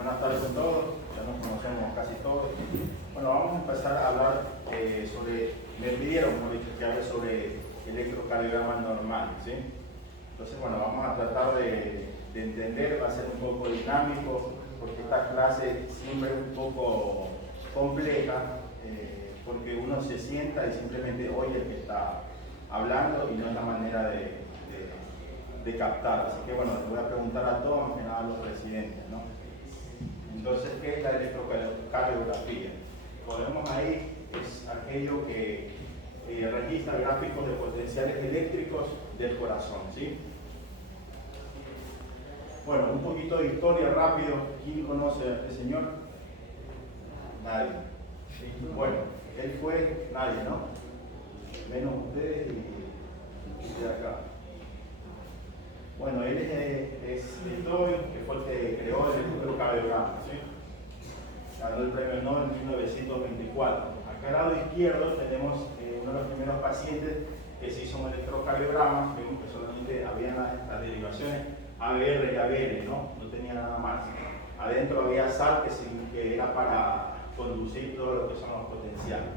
Buenas tardes a todos, ya nos conocemos casi todos. Bueno, vamos a empezar a hablar sobre, me pidieron que hable sobre electrocardiograma normal, ¿sí? Entonces, bueno, vamos a tratar de entender, va a ser un poco dinámico, porque esta clase siempre es un poco compleja, porque uno se sienta y simplemente oye el que está hablando y no es la manera de captar. Así que bueno, les voy a preguntar a todos, en general a los residentes, ¿no? Entonces, ¿qué es la electrocardiografía? Como vemos ahí, es aquello que registra gráficos de potenciales eléctricos del corazón, ¿sí? Bueno, un poquito de historia rápido. ¿Quién conoce a este señor? Nadie. Bueno, él fue nadie, ¿no? Menos ustedes y de acá. Bueno, él es Story, que fue el que creó el electrocardiograma, ¿sí? Ganó el premio Nobel en 1924. Acá al lado izquierdo tenemos uno de los primeros pacientes que se hizo un electrocardiograma. Vemos que solamente había las derivaciones ABR y ABL, ¿no? No tenía nada más. Adentro había sal que era para conducir todo lo que son los potenciales.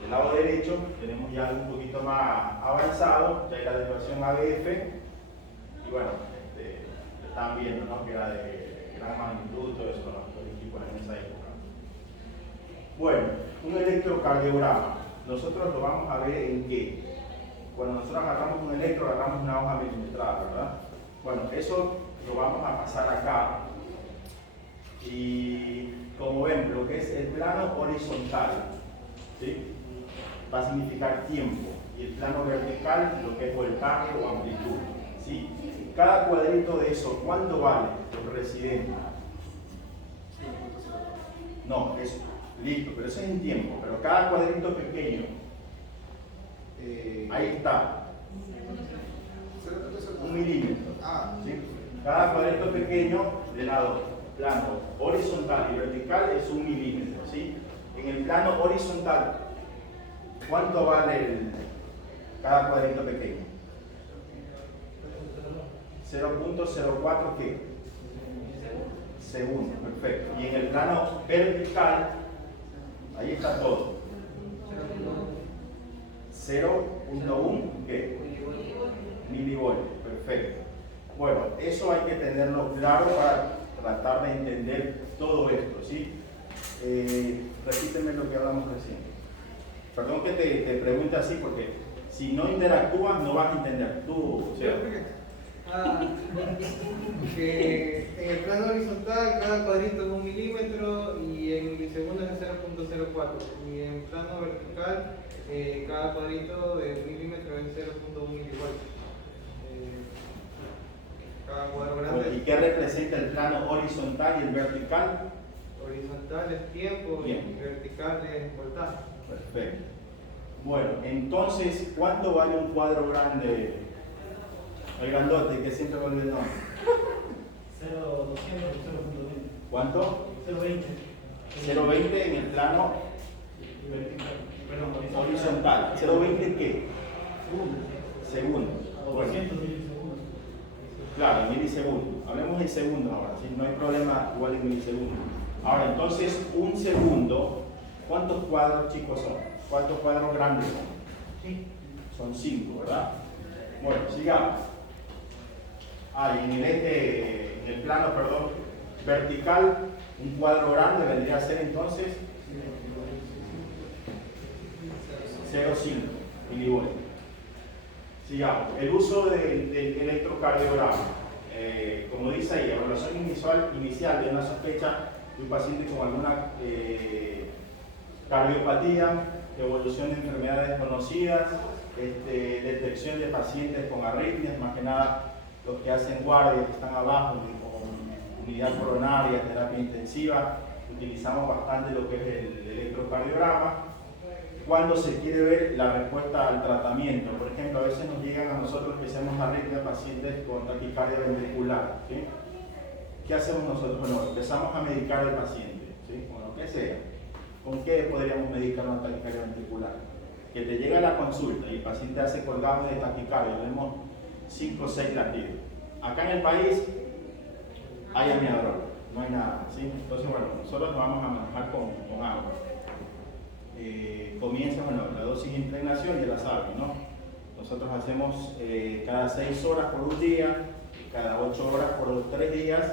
Del lado derecho tenemos ya algo un poquito más avanzado, ya hay la derivación ABF. Y bueno, están viendo, ¿no? Que era de gran magnitud, todo eso, los equipos en esa época. Bueno, un electrocardiograma. Nosotros lo vamos a ver en qué. Cuando nosotros agarramos un electro, agarramos una hoja milimetrada, ¿verdad? Bueno, eso lo vamos a pasar acá. Y como ven, lo que es el plano horizontal, ¿sí? Va a significar tiempo. Y el plano vertical, lo que es voltaje o amplitud, ¿sí? Cada cuadrito de eso, ¿cuánto vale? Los residentes. No, es listo, pero eso es en tiempo. Pero cada cuadrito pequeño, ahí está. 1 milímetro. ¿Sí? Cada cuadrito pequeño de lado, plano horizontal y vertical es 1 milímetro. ¿Sí? En el plano horizontal, ¿cuánto vale cada cuadrito pequeño? 0.04 ¿qué? Segundos, perfecto. Y en el plano vertical, ahí está todo. 0.1 ¿qué? Milivoltios, perfecto. Bueno, eso hay que tenerlo claro para tratar de entender todo esto, ¿sí? Repíteme lo que hablamos recién. Perdón que te pregunte así, porque si no interactúas no vas a entender tú, o sea, que en el plano horizontal cada cuadrito es 1 milímetro y en milisegundos es 0.04 y en plano vertical cada cuadrito de 1 milímetro es 0.1 milivoltios. Cada cuadro grande. ¿Y qué representa el plano horizontal y el vertical? Horizontal es tiempo. Bien. Y vertical es voltaje. Perfecto. Bueno, entonces, ¿cuánto vale un cuadro grande? El grandote, que siempre me olvido el nombre. 0.200 o 0.20. ¿Cuánto? 0.20. 0.20 en el plano horizontal. ¿0.20 qué? Segundos. O Bueno, 200 milisegundos. claro, en milisegundos. Hablemos en segundos ahora, ¿sí? No hay problema igual en milisegundos. Ahora, entonces, un segundo, ¿cuántos cuadros chicos son? ¿Cuántos cuadros grandes son? Sí. Son 5, ¿verdad? Bueno, sigamos. Y en el plano, vertical, un cuadro grande vendría a ser entonces 0,5 milivoltios. Sigamos. El uso del electrocardiograma. Como dice ahí, evaluación inicial de una sospecha de un paciente con alguna cardiopatía, evolución de enfermedades desconocidas, detección de pacientes con arritmias, más que nada los que hacen guardia, que están abajo, con unidad coronaria, terapia intensiva. Utilizamos bastante lo que es el electrocardiograma cuando se quiere ver la respuesta al tratamiento. Por ejemplo, a veces nos llegan a nosotros que hacemos arritmia pacientes con taquicardia ventricular, ¿sí? ¿Qué hacemos nosotros? Bueno, empezamos a medicar al paciente, ¿sí? Con lo que sea. ¿Con qué podríamos medicar una taquicardia ventricular? Que te llega a la consulta y el paciente hace colgados de taquicardia, vemos 5 o 6 latidos. Acá en el país hay amiadrol, no hay nada, ¿sí? Entonces, bueno, nosotros nos vamos a manejar con agua. Comienza, bueno, la dosis de impregnación, ya la saben, ¿no? Nosotros hacemos cada 6 horas por un día, cada 8 horas por 3 días,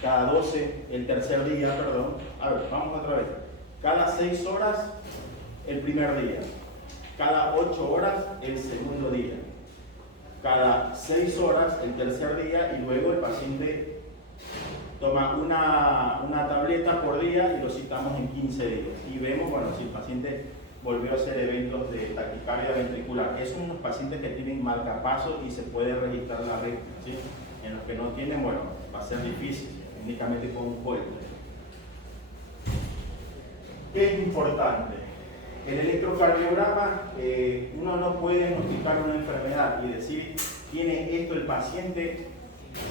cada 12 el tercer día, perdón. A ver, vamos otra vez. Cada 6 horas el primer día, cada 8 horas el segundo día, cada 6 horas el tercer día y luego el paciente toma una tableta por día y lo citamos en 15 días. Y vemos, bueno, si el paciente volvió a hacer eventos de taquicardia ventricular. Esos son unos pacientes que tienen marcapasos y se puede registrar la arritmia, ¿sí? En los que no tienen, bueno, va a ser difícil, únicamente con un cohete. ¿Qué es importante? El electrocardiograma, uno no puede diagnosticar una enfermedad y decir, tiene esto el paciente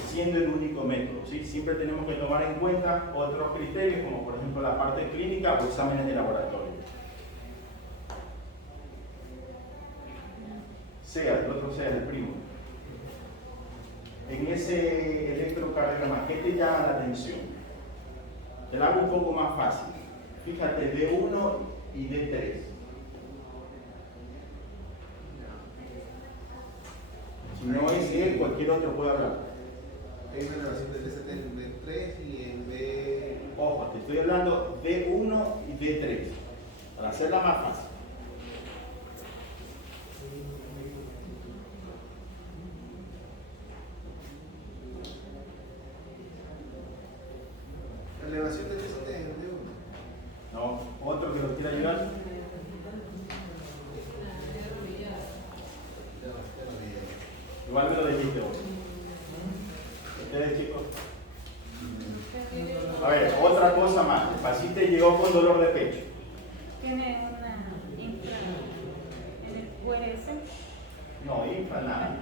siendo el único método, ¿sí? Siempre tenemos que tomar en cuenta otros criterios, como por ejemplo la parte clínica o exámenes de laboratorio. Sea el otro, sea el primo. En ese electrocardiograma, ¿qué te llama la atención? Te lo hago un poco más fácil. Fíjate, D1 y D3. Si no es él, cualquier otro puede hablar. Hay una elevación del DCT en D3 y en D... Ojo, te estoy hablando D1 y D3, para hacerla más fácil. La elevación del DCT en D1. No, otro que los quiera ayudar. Igual me lo dijiste vos. ¿Ustedes, chicos? A ver, otra cosa más. El paciente llegó con dolor de pecho. ¿Tiene una infra en el QRS? No, infra nada.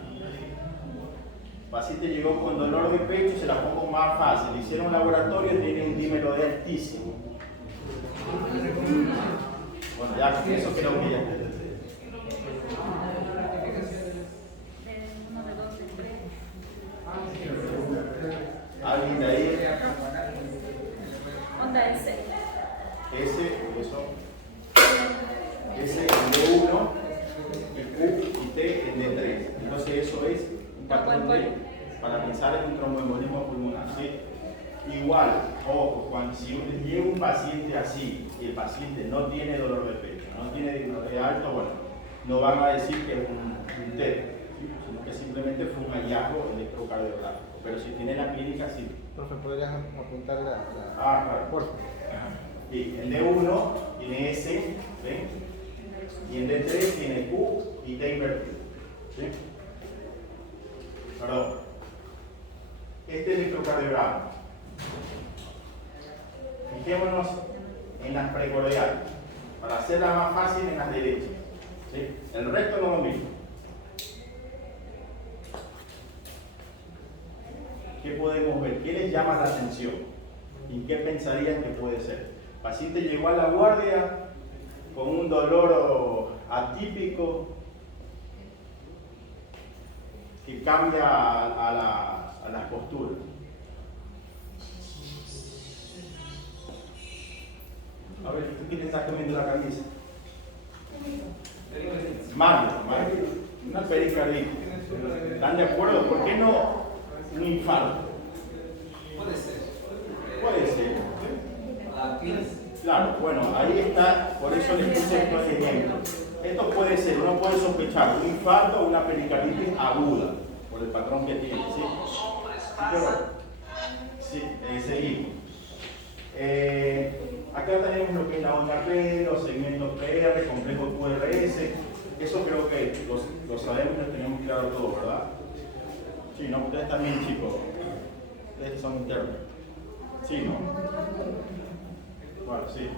El paciente llegó con dolor de pecho, se la pongo más fácil. Hicieron un laboratorio y tiene un dímero D altísimo. Bueno, ya con eso creo que ya. Uno de 2 de 3. ¿Alguien de ahí? Onda S. Ese D1, el Q y T en D3. Entonces eso es un patrón de, para pensar en un tromboembolismo pulmonar, ¿sí? Igual, ojo, cuando si llega un paciente así y el paciente no tiene dolor de pecho, no tiene disnea alto, bueno, no van a decir que es un TED, ¿sí? Sino que simplemente fue un hallazgo electrocardiográfico. Pero si tiene la clínica, sí. Profe, ¿podrías apuntar la... Claro. Por favor. Sí, el D1 tiene S, ¿sí? Y el D3 tiene Q y T invertido, ¿sí? Perdón. Este electrocardiograma. Fijémonos en las precordiales, para hacerla más fácil en las derechas, ¿sí? El resto no es lo mismo. ¿Qué podemos ver? ¿Qué les llama la atención? ¿Y qué pensarían que puede ser? El paciente llegó a la guardia con un dolor atípico que cambia a las posturas. A ver, ¿tú quién está comiendo la camisa? Mario, una pericarditis. ¿Están de acuerdo? ¿Por qué no un infarto? Puede ser. Puede ser. Claro, bueno, ahí está, por eso les puse estos ejemplos. Esto puede ser, uno puede sospechar un infarto o una pericarditis aguda, por el patrón que tiene, ¿sí? Sí, seguimos. Acá tenemos lo que es la onda P, los segmentos PR, complejo QRS. Eso creo que lo sabemos y lo tenemos claro todo, ¿verdad? Sí, ¿no? Ustedes también, chicos. Ustedes son internos. Sí, ¿no? Bueno, sí.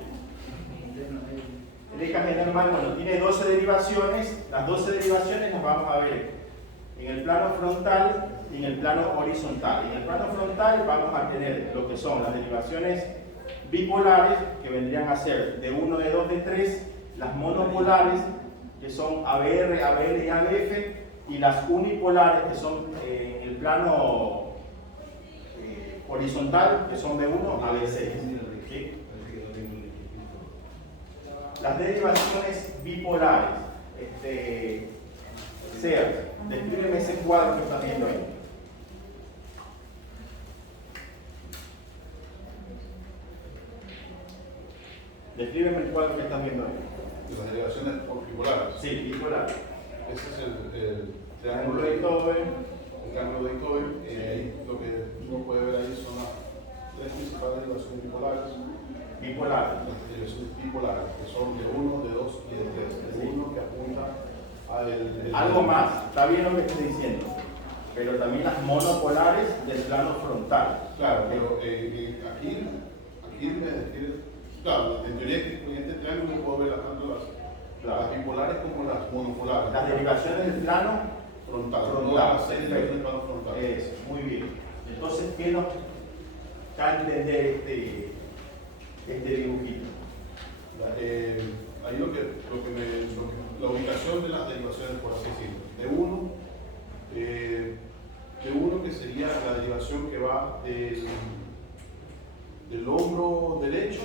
El EKG normal, bueno, tiene 12 derivaciones. Las 12 derivaciones las vamos a ver en el plano frontal y en el plano horizontal. En el plano frontal vamos a tener lo que son las derivaciones bipolares, que vendrían a ser de 1, de 2, de 3, las monopolares, que son ABR, ABL y ABF, y las unipolares, que son en el plano horizontal, que son B1 a B6. ¿Sí? Las derivaciones bipolares. Sea, descríbeme ese cuadro que estás viendo ahí. Descríbeme el cuadro que estás viendo ahí. Las derivaciones bipolares. Sí, bipolar. Ese es el Triángulo de Itobe. el triángulo de Itobe. Lo que uno puede ver ahí son las tres principales derivaciones bipolares. Bipolar. Las derivaciones bipolares, que son de 1, de 2 y de 3. De 1 que apunta al... Algo más, está bien lo que estoy diciendo, pero también las monopolares del plano frontal. Claro, pero aquí me describe... Claro, en teoría en este triángulo puedo ver tanto las bipolares como las monopolares. Las derivaciones del plano frontal. frontal. Las derivaciones del plano frontal. Eso, muy bien. Entonces, ¿qué nos da a entender este dibujito? Ahí la ubicación de las derivaciones, por así decirlo. De uno que sería la derivación que va del hombro derecho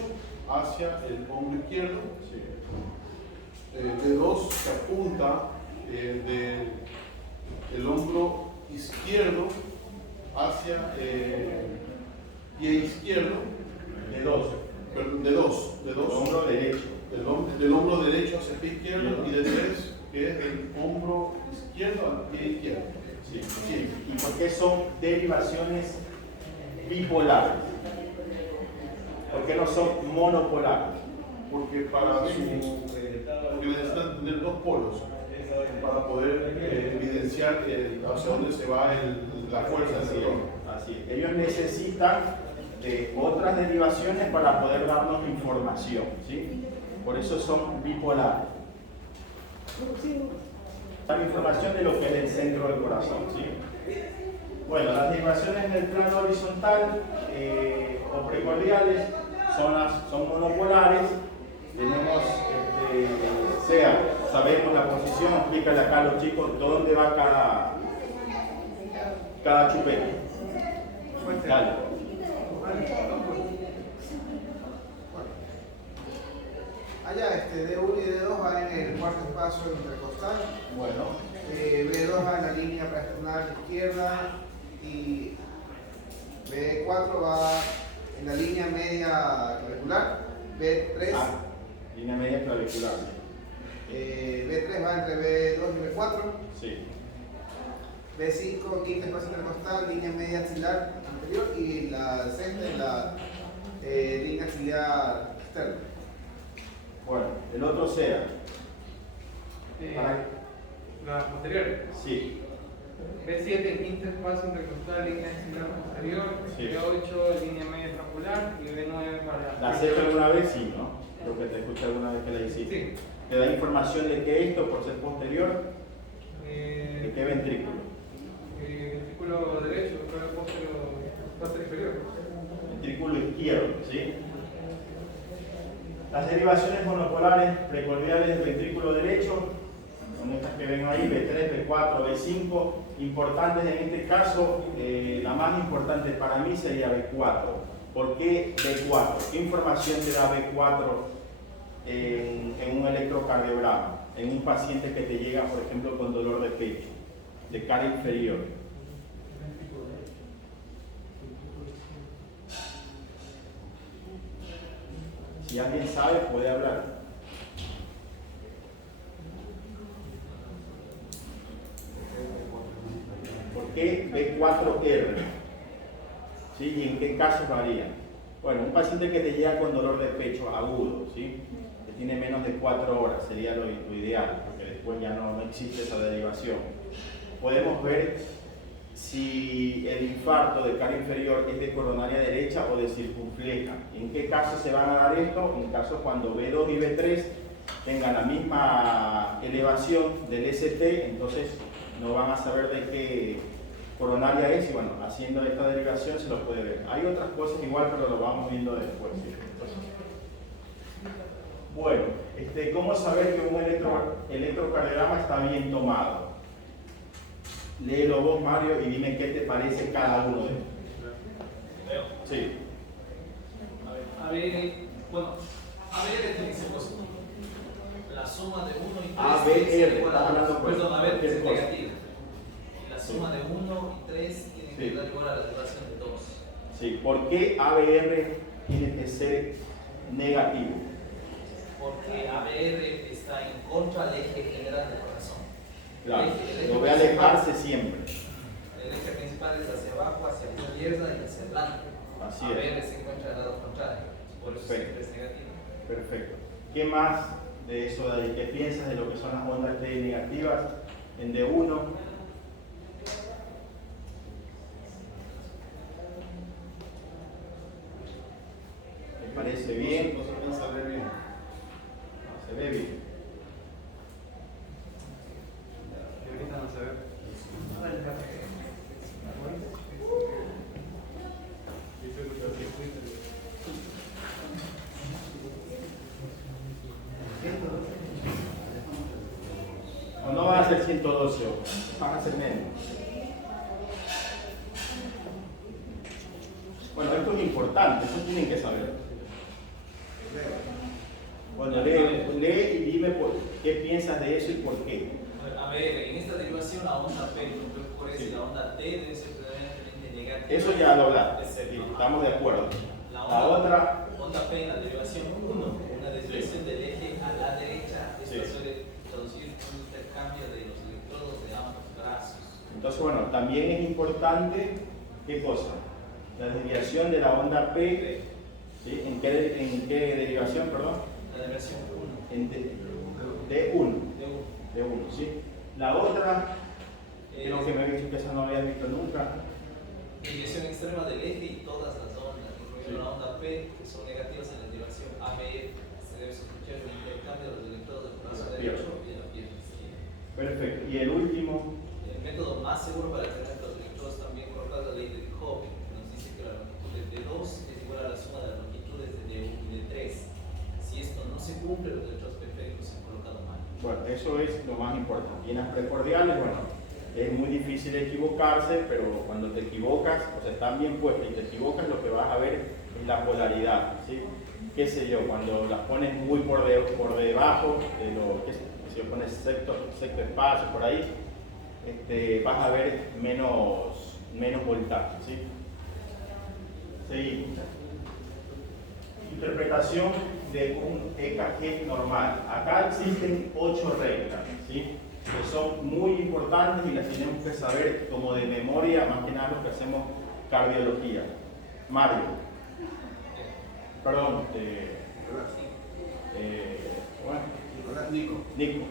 hacia el hombro izquierdo. Sí. De 2 que apunta del hombro izquierdo hacia pie izquierdo. De 2. Perdón, de dos. Hombro derecho. Del hombro derecho hacia el pie izquierdo y de 3 que es del hombro izquierdo al pie izquierdo. Sí. Sí. ¿Y por qué son derivaciones bipolares? ¿Por qué no son monopolares? Porque porque necesitan tener dos polos para poder evidenciar hacia dónde se va la fuerza del retorno. Así es. Ellos necesitan de otras derivaciones para poder darnos información, ¿sí? Por eso son bipolares. La información de lo que es el centro del corazón, ¿sí? Bueno, las derivaciones en el plano horizontal o precordiales son monopolares. Tenemos, sabemos la posición, explícale acá a los chicos dónde va cada chupete. Dale. Allá D1 y D2 van en el cuarto espacio intercostal. Bueno, B2 va en la línea preesternal izquierda y B4 va en la línea media clavicular. B3, línea media clavicular. B3 va entre B2 y B4. Sí. B5, quinto espacio intercostal, línea media axilar anterior y la sexta es la línea axilar externa. Bueno, el otro sea. Las posteriores. Sí. B7, quinto espacio intercostal, línea axilar posterior. Sí. B8, línea media trapular. Y B9 para. ¿La has hecho alguna vez? Sí, ¿no? Lo que te escuché alguna vez que la hiciste. Sí. ¿Te da información de qué esto por ser posterior? ¿De qué ventrículo? Ventrículo derecho, posterior inferior. Ventrículo izquierdo, ¿sí? Las derivaciones monopolares precordiales del ventrículo derecho son estas que ven ahí, B3, B4, B5. Importantes en este caso, la más importante para mí sería B4. ¿Por qué B4? ¿Qué información te da B4 en un electrocardiograma? En un paciente que te llega, por ejemplo, con dolor de pecho, de cara inferior. Si alguien sabe, puede hablar. ¿Por qué B4R? ¿Sí? ¿Y en qué casos varía? Bueno, un paciente que te llega con dolor de pecho agudo, ¿sí? Que tiene menos de 4 horas, sería lo ideal, porque después ya no existe esa derivación. Podemos ver si el infarto de cara inferior es de coronaria derecha o de circunfleja. ¿En qué casos se van a dar esto? En casos cuando B2 y B3 tengan la misma elevación del ST, entonces no van a saber de qué coronaria es y bueno, haciendo esta derivación se lo puede ver. Hay otras cosas igual, pero lo vamos viendo después. ¿Sí? Bueno, ¿cómo saber que un electrocardiograma está bien tomado? Léelo vos, Mario, y dime qué te parece cada uno de ellos. Veo. Sí. A ver, bueno, ABR tiene que ser positivo. La suma de 1 y 3 ABR, tiene que ser igual estás a hablando 2. pues, Perdón, a ver, cualquier es cosa. negativa. La suma de 1 y 3 tiene que Sí. dar igual a la derivación de 2. Sí. ¿Por qué ABR tiene que ser negativo? Porque ABR está en contra del eje general del corazón. Claro, El eje lo voy a alejarse siempre. El eje principal es hacia abajo, hacia la izquierda y hacia adelante. Así ABR es. se encuentra al lado contrario. Por eso Perfecto. siempre es negativo. Perfecto. ¿Qué más de eso, David? ¿Qué piensas de lo que son las ondas T negativas en D1? ¿Te parece bien? No se alcanza a ver bien. No, se ve bien. Y ahorita no se ve. O no va a ser 112, van a ser menos. Bueno, esto es importante, eso tienen que saber. Bueno, lee y dime qué piensas de eso y por qué. A ver, en esta derivación la onda P, por eso la onda T debe ser predominantemente negativa. Eso ya lo hablaste, Excepto sí, estamos de acuerdo. La La otra, onda P en la derivación 1, una desviación del eje a la derecha, esto Sí. suele traducir un intercambio de los electrodos de ambos brazos. entonces bueno, también es importante, ¿qué cosa? La desviación de la onda P, ¿sí? ¿En qué derivación, perdón? La derivación 1 En D1. de 1. D1, ¿sí? La otra, creo que me he visto que esa no la había visto nunca. Desviación extrema del eje y todas las ondas, incluyendo Sí. la onda P, que son negativas en la derivación ABF. Se debe sospechar un intercambio de los electrodos del brazo La derecho y de la pierna izquierda. Perfecto. Y el último, El método más seguro para tener los electrodos también colocar la ley de Hooke, que nos dice que la longitud de D2 es igual a la suma de las longitudes de D1 y D3. Si esto no se cumple, los electrodos periféricos se han colocado mal. bueno, eso es lo más importante. Y en las precordiales, bueno, es muy difícil equivocarse, pero cuando te equivocas, o sea, están bien puestas y te equivocas, lo que vas a ver es la polaridad, ¿sí? Qué sé yo, cuando las pones muy por debajo de lo que si lo pones sexto espacio por ahí, vas a ver menos voltaje, ¿sí? Seguimos. Interpretación de un EKG normal. Acá existen 8 reglas, ¿sí? Que son muy importantes y las tenemos que saber como de memoria, más que nada los que hacemos cardiología. Mario, perdón, bueno, Hola, Nico. Nico.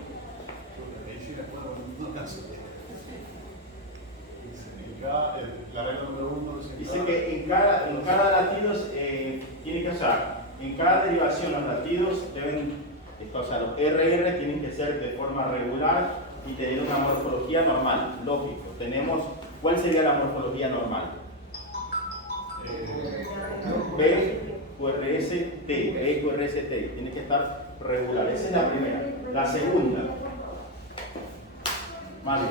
La regla número 1 Dice que en cada latido tiene que usar, en cada derivación los latidos deben, o sea, los RR tienen que ser de forma regular y tener una morfología normal, lógico. Tenemos, ¿cuál sería la morfología normal? B, QRS, T, B, QRS, T, tiene que estar regular, esa es la primera. La segunda, Mario.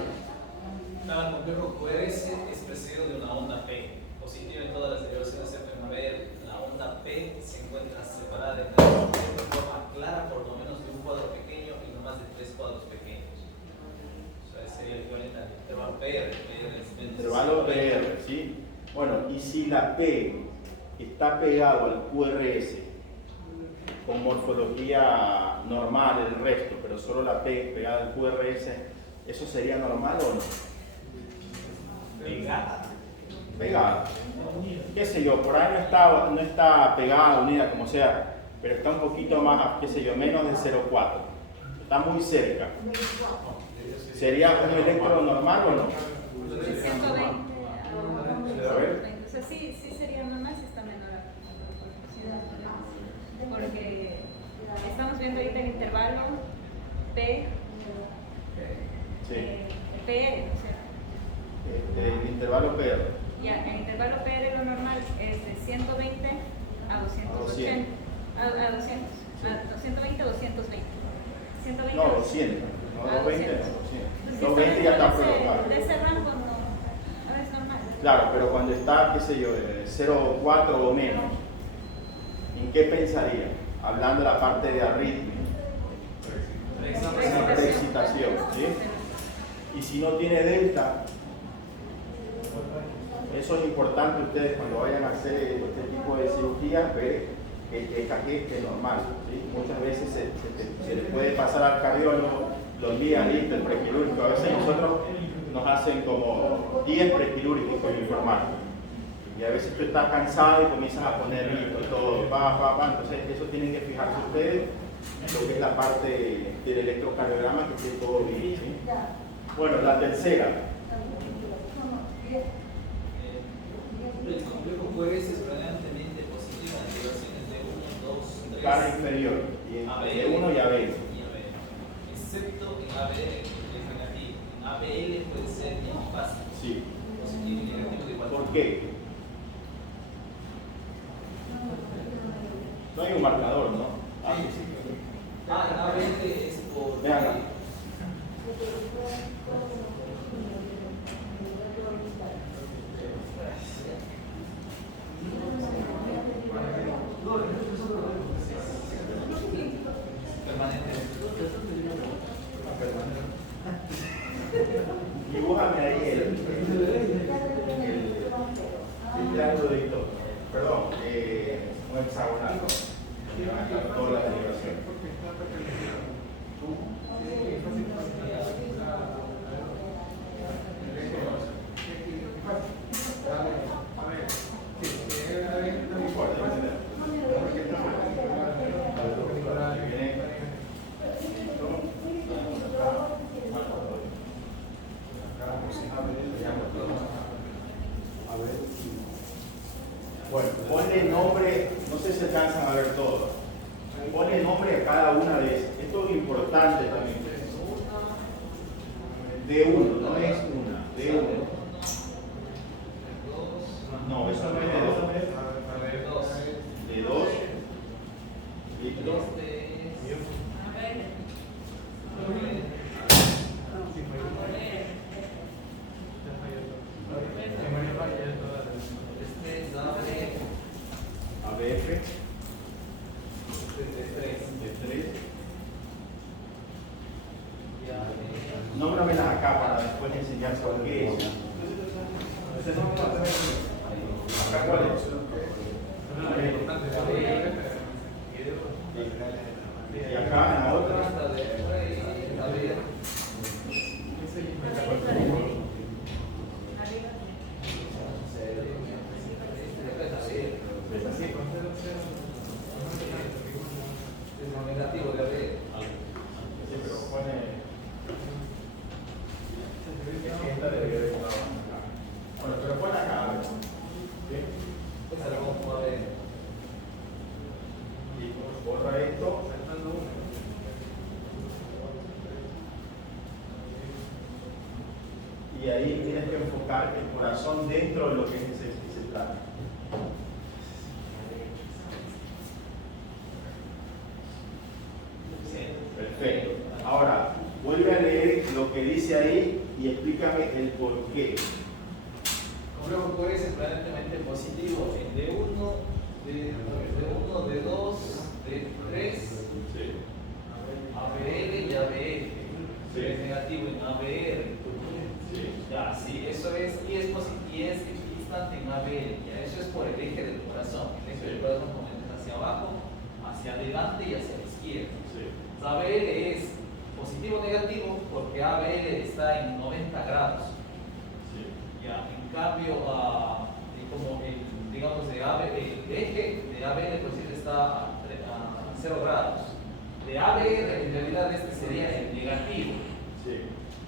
Cada complejo QRS es precedido de una onda P. Positiva en todas las derivaciones se pueden ver. La onda P se encuentra separada de forma clara por lo menos de un cuadro pequeño y no más de 3 cuadros pequeños. O sea, sería el equivalente al intervalo PR. Intervalo PR, ¿sí? Bueno, y si la P está pegado al QRS con morfología normal el resto, pero solo la P pegada al QRS, ¿eso sería normal o no? Pegada. Pegada. Qué sé yo, por ahí no está pegada, unida, como sea, pero está un poquito más, qué sé yo, menos de 0,4. Está muy cerca. ¿Sería un electro normal o no? 120 A ver. O sea, sí sería normal si está menor a porque estamos viendo ahorita el intervalo P, Sí. P, o sea, El intervalo PR. ya, el intervalo P de lo normal es de 120 a 280, a 200, a 220 a 220. 120 No, a 200. No, 220, no, 200. Entonces, 220 ya está dentro provocado. de ese rango no es normal. Claro, pero cuando está, qué sé yo, 0,4 o menos, ¿en qué pensaría? Hablando de la parte de arritmia, preexcitación, ¿sí? Y si no tiene delta, eso es importante ustedes cuando vayan a hacer este tipo de cirugía, ver que esta gente es normal, ¿sí? Muchas veces se le puede pasar al cardiólogo, los guías, listo, el prequirúrgico, a veces nosotros nos hacen como 10 prequirúrgicos con informático. Y a veces tú estás cansado y comienzas a poner listo todo, entonces eso tienen que fijarse ustedes en lo que es la parte del electrocardiograma, que esté todo bien, ¿sí? Bueno, la tercera. El complejo QRS es predominantemente positivo en alteraciones de 1, 2, 3. Cara inferior, y de 1 y ABL. Excepto en ABL, que es negativo. En ABL puede ser bien fácil. Sí. Positivo y negativo de igual ¿Por forma. qué? No hay un marcador, ¿no? Ah, sí, sí. En ABL es por. Vean acá. Dibújame ahí el triángulo de Ito. Perdón, un hexagonal. Todas las derivaciones. Bueno, ponle nombre, no sé si alcanzan a ver todo. Ponle nombre a cada una de esas. Esto es importante también. D1, no es una, D1. No, eso no es D2. D2. ¿Listo? ABF. D3. Nómbramelas acá para después enseñar cuál es. ¿Acá cuál es? Y acá en la otra. Negativo de ABL. Sí, pero pone. Esta debería estar acá. Bueno, pero pon acá, a ver. ¿Sí? Esa la vamos a ver. Y borra esto. Y ahí tienes que enfocar el corazón dentro de lo que es ese plano. Perfecto. Ahora, vuelve a leer lo que dice ahí y explícame el por qué. Complejo QRS es predominantemente positivo en D1, D1, D2, D3, ABL y ABL. Sí. Es negativo en ABR. Sí. Ya, sí, eso es, y es equidistante en ABL. Ya, eso es por el eje del corazón. El eje del corazón como es hacia abajo, hacia adelante y hacia la izquierda. Sí. ABL es positivo o negativo porque ABL está en 90 grados. Sí. Ya, en cambio, como digamos, el eje de ABL por decir está a 0 grados. De ABR, en realidad este sería el negativo. Sí.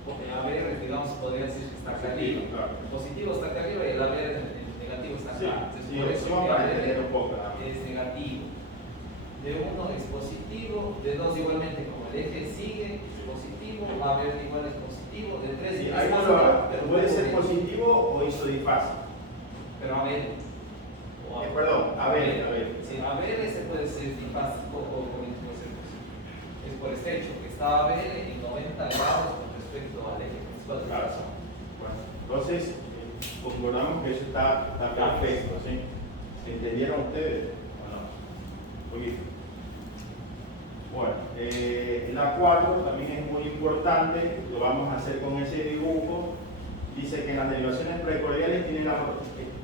Porque ABR, digamos, podría decir que está acá arriba. Claro. El positivo está acá arriba y el ABR, el negativo está acá. Sí, Entonces, sí, por eso eso vamos que a entender un poco, ¿no? es negativo. D1 es positivo, D2 igualmente, como el eje sigue, es positivo, ABR igual es positivo, D3 Sí, es ahí positivo, pero puede ser positivo o isodifásico. pero ABR. Perdón, ABR. Sí, ABR se puede ser difásico o puede ser positivo. Es por este hecho, que está ABR en 90 grados con respecto al eje principal del Claro. corazón. Bueno, entonces, concordamos que eso está perfecto, ¿sí? ¿Entendieron ustedes? ¿O no? Poquito. Bueno, la 4 también es muy importante, lo vamos a hacer con ese dibujo. Dice que en las derivaciones precordiales tiene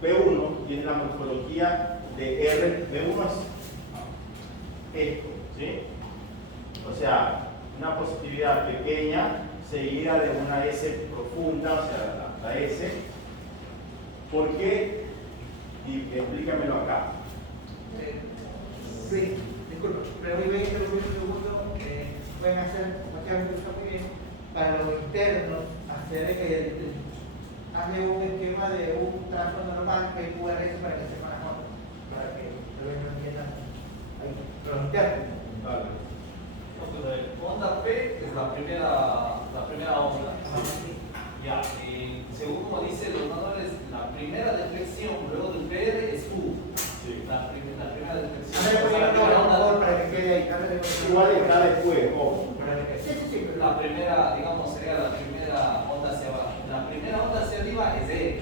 B1 tiene la morfología de R. B1 es esto, ¿sí? O sea, una positividad pequeña seguida de una S profunda, o sea, la S. ¿Por qué? Y explícamelo acá. Sí, disculpa, pero muy bien, un segundo, pueden hacer, como ya está muy bien, para los internos, hacer hazle un esquema de un trazo normal que es QRS para que sepan las notas, para que ustedes lo entiendan ahí, los internos. Vale. Onda P es la primera onda. Ya, según como dice los manuales, la primera deflexión luego del PR es U. Sí. La primera deflexión. Hazle O sea, la primera onda. para que quede ahí, Igual está después, ojo. Sí, pero La primera, digamos, sería la primera onda hacia abajo. La primera onda hacia arriba es E.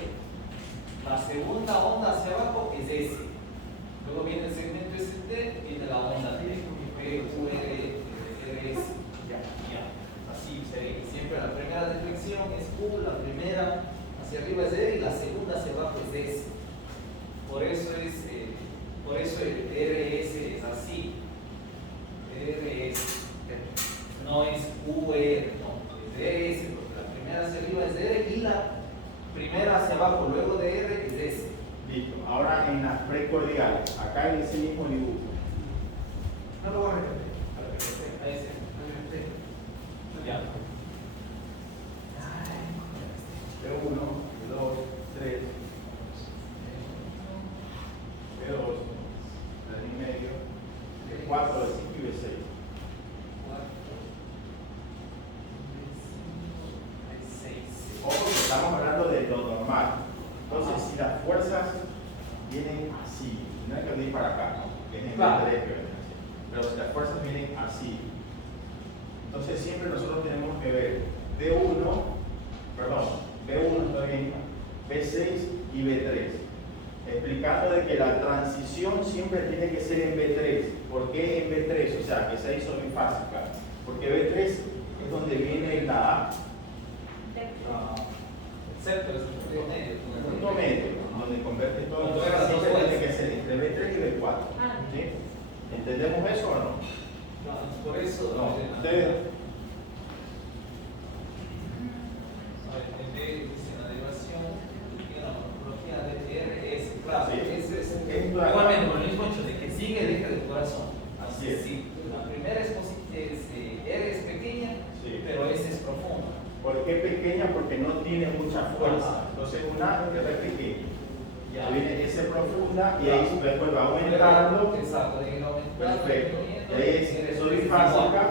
La segunda onda hacia abajo es S. Luego viene el segmento ST, viene la onda T, P, U, R, S. Ya. Así sería que siempre la primera deflexión es U, la primera hacia arriba es E y la segunda hacia abajo es S. Por eso el RS es así. RS. No es UR, no, es RS, porque la primera hacia arriba es R y la primera hacia abajo, luego de R es S. Listo. Ahora en las precordiales, acá en ese mismo dibujo. no lo voy a repetir. Ahí sí. Ya. B1, B2, 3, B2, B1,5, B4, B5 y B6. Ojo que estamos hablando de lo normal. Entonces, si las fuerzas vienen así, no hay que venir para acá, ¿no? Vienen Claro. de derecha, pero si las fuerzas vienen así, entonces siempre nosotros tenemos que ver B1 está bien, B6 y B3, explicando de que la transición siempre tiene que ser en B3. ¿Por qué en B3? O sea, que sea isomifásica. Porque B3 es donde viene la A. Centro es el punto medio. Punto medio, donde convierte todo. Cuando Entonces, veas las siempre dos tiene que ser entre B3 y B4. ¿Sí? ¿Entendemos eso o no? No, por eso. No. Ustedes. A ver, en B dice la derivación, tiene la morfología de RS. Claro, Sí. es igualmente por el mismo hecho de que sigue el eje del corazón. Así es. Sí, la primera es R es pequeña, Sí. pero S es profunda. ¿Por qué pequeña? Porque no tiene mucha fuerza. Entonces una es pequeña. Ya. Viene S profunda y ahí después va aumentando. Exacto, de ir aumentando. Perfecto. disminuyendo, Ahí R es solifásica.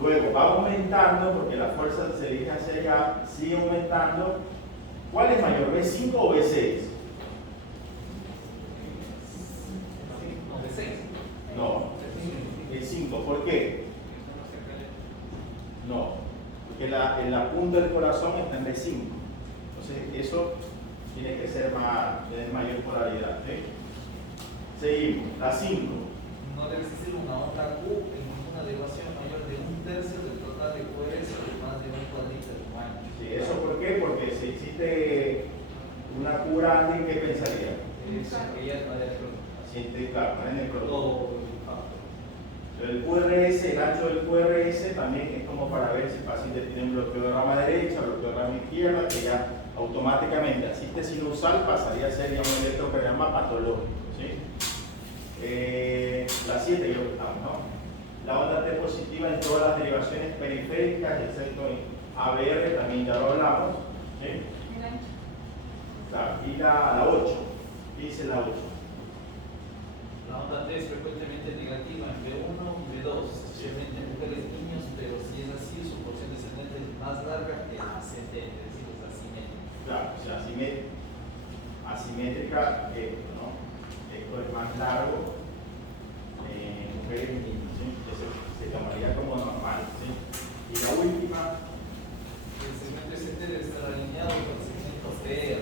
Luego va aumentando porque la fuerza se dirige hacia allá, sigue aumentando. ¿Cuál es mayor, B5 o B6? No, de 6. No, B5. ¿Por qué? No, porque en la punta del corazón está en B5. Entonces eso tiene que ser tener mayor polaridad. ¿Sí? Seguimos. La 5. No debe ser una onda Q en una derivación mayor de 1/3 del total de QRS o más de un cuadrito de ancho. Sí, ¿eso por qué? Porque si existe una Q grande, ¿qué pensaría? Eso que ya está de acuerdo. Paciente, claro, está en el producto. Todo el impacto. El QRS, el ancho del QRS también es como para ver si el paciente tiene un bloqueo de rama derecha o bloqueo de rama izquierda, que ya automáticamente asiste sinusal pasaría a ser ya un electrocardiograma patológico. ¿Sí? La 7 ya lo estamos, ¿no? La onda T positiva en todas las derivaciones periféricas, excepto en ABR, también ya lo hablamos. ¿Sí? Claro, y la 8. ¿Qué dice la 8? La onda T es frecuentemente negativa en B1 y B2, especialmente en mujeres y niños, pero si es así, su porción descendente es más larga que la ascendente, es decir, es asimétrica. Claro, o sea, asimétrica, ¿no? Esto es más largo en mujeres y niños, ¿sí? Eso se llamaría como normal, ¿sí? Y la última, El segmento ST debe estar alineado con el segmento PR.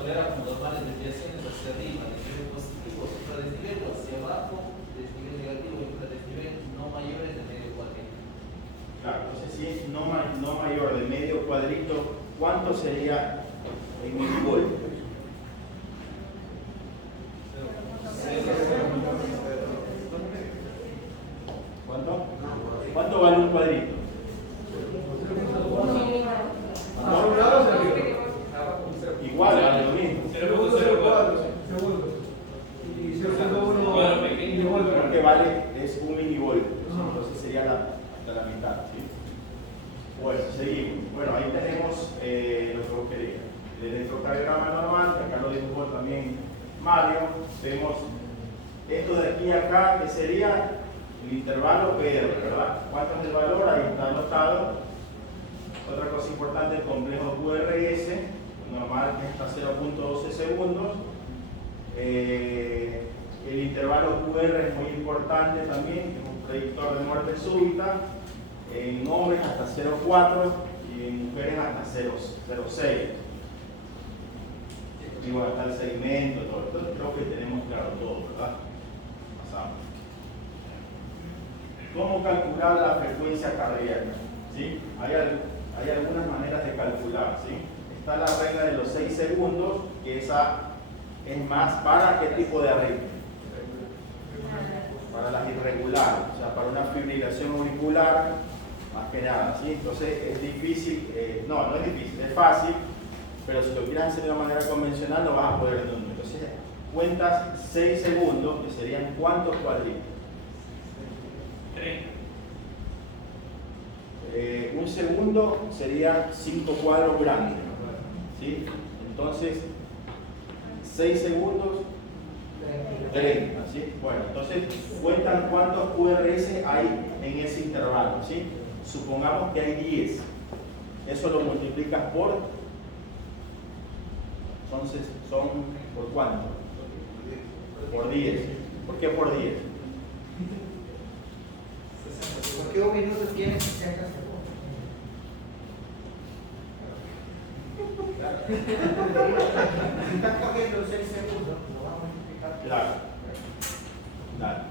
tolera como normales desviaciones hacia arriba, desnivel positivo, supradesnivel hacia abajo, desnivel negativo y infradesnivel no mayores de medio cuadrito. Claro, entonces si es no mayor de medio cuadrito, ¿cuánto sería en milivoltios? ¿Cuánto? ¿Cuánto vale un cuadrito? Igual, vale lo mismo. Porque vale es un milivoltio, entonces sería la mitad. ¿Sí? Bueno, seguimos. Bueno, ahí tenemos lo que vos querías. El electrocardiograma normal, que acá lo dibujó también Mario. Vemos esto de aquí a acá, que sería el intervalo PR, ¿verdad? ¿Cuánto es el valor? Ahí está anotado. Otra cosa importante, el complejo QRS, normal que es hasta 0.12 segundos. El intervalo QR es muy importante también, es un predictor de muerte súbita. En hombres hasta 0.4 y en mujeres hasta 0.6. Digo, hasta el segmento, todo. Entonces creo que tenemos claro todo, ¿verdad? Pasamos. ¿Cómo calcular la frecuencia cardíaca? ¿Sí? Hay algunas maneras de calcular. ¿Sí? Está la regla de los 6 segundos, que esa es más para qué tipo de arritmia. Para las irregulares, o sea, para una fibrilación auricular, más que nada. ¿Sí? Entonces es difícil, no es difícil, es fácil, pero si lo quieres hacer de una manera convencional no vas a poder nunca. Entonces cuentas 6 segundos, que serían ¿cuántos cuadritos? 3. Un segundo sería 5 cuadros grandes. ¿Sí? Entonces 6 segundos 30. ¿Sí? Bueno, entonces cuentan cuántos QRS hay en ese intervalo. ¿Sí? Supongamos que hay 10. Eso lo multiplicas por. Entonces, ¿son por cuánto? Por 10. ¿Por qué por 10? Porque un minuto tiene 60 segundos. Si estás cogiendo 6 segundos, lo vamos a multiplicar. Claro.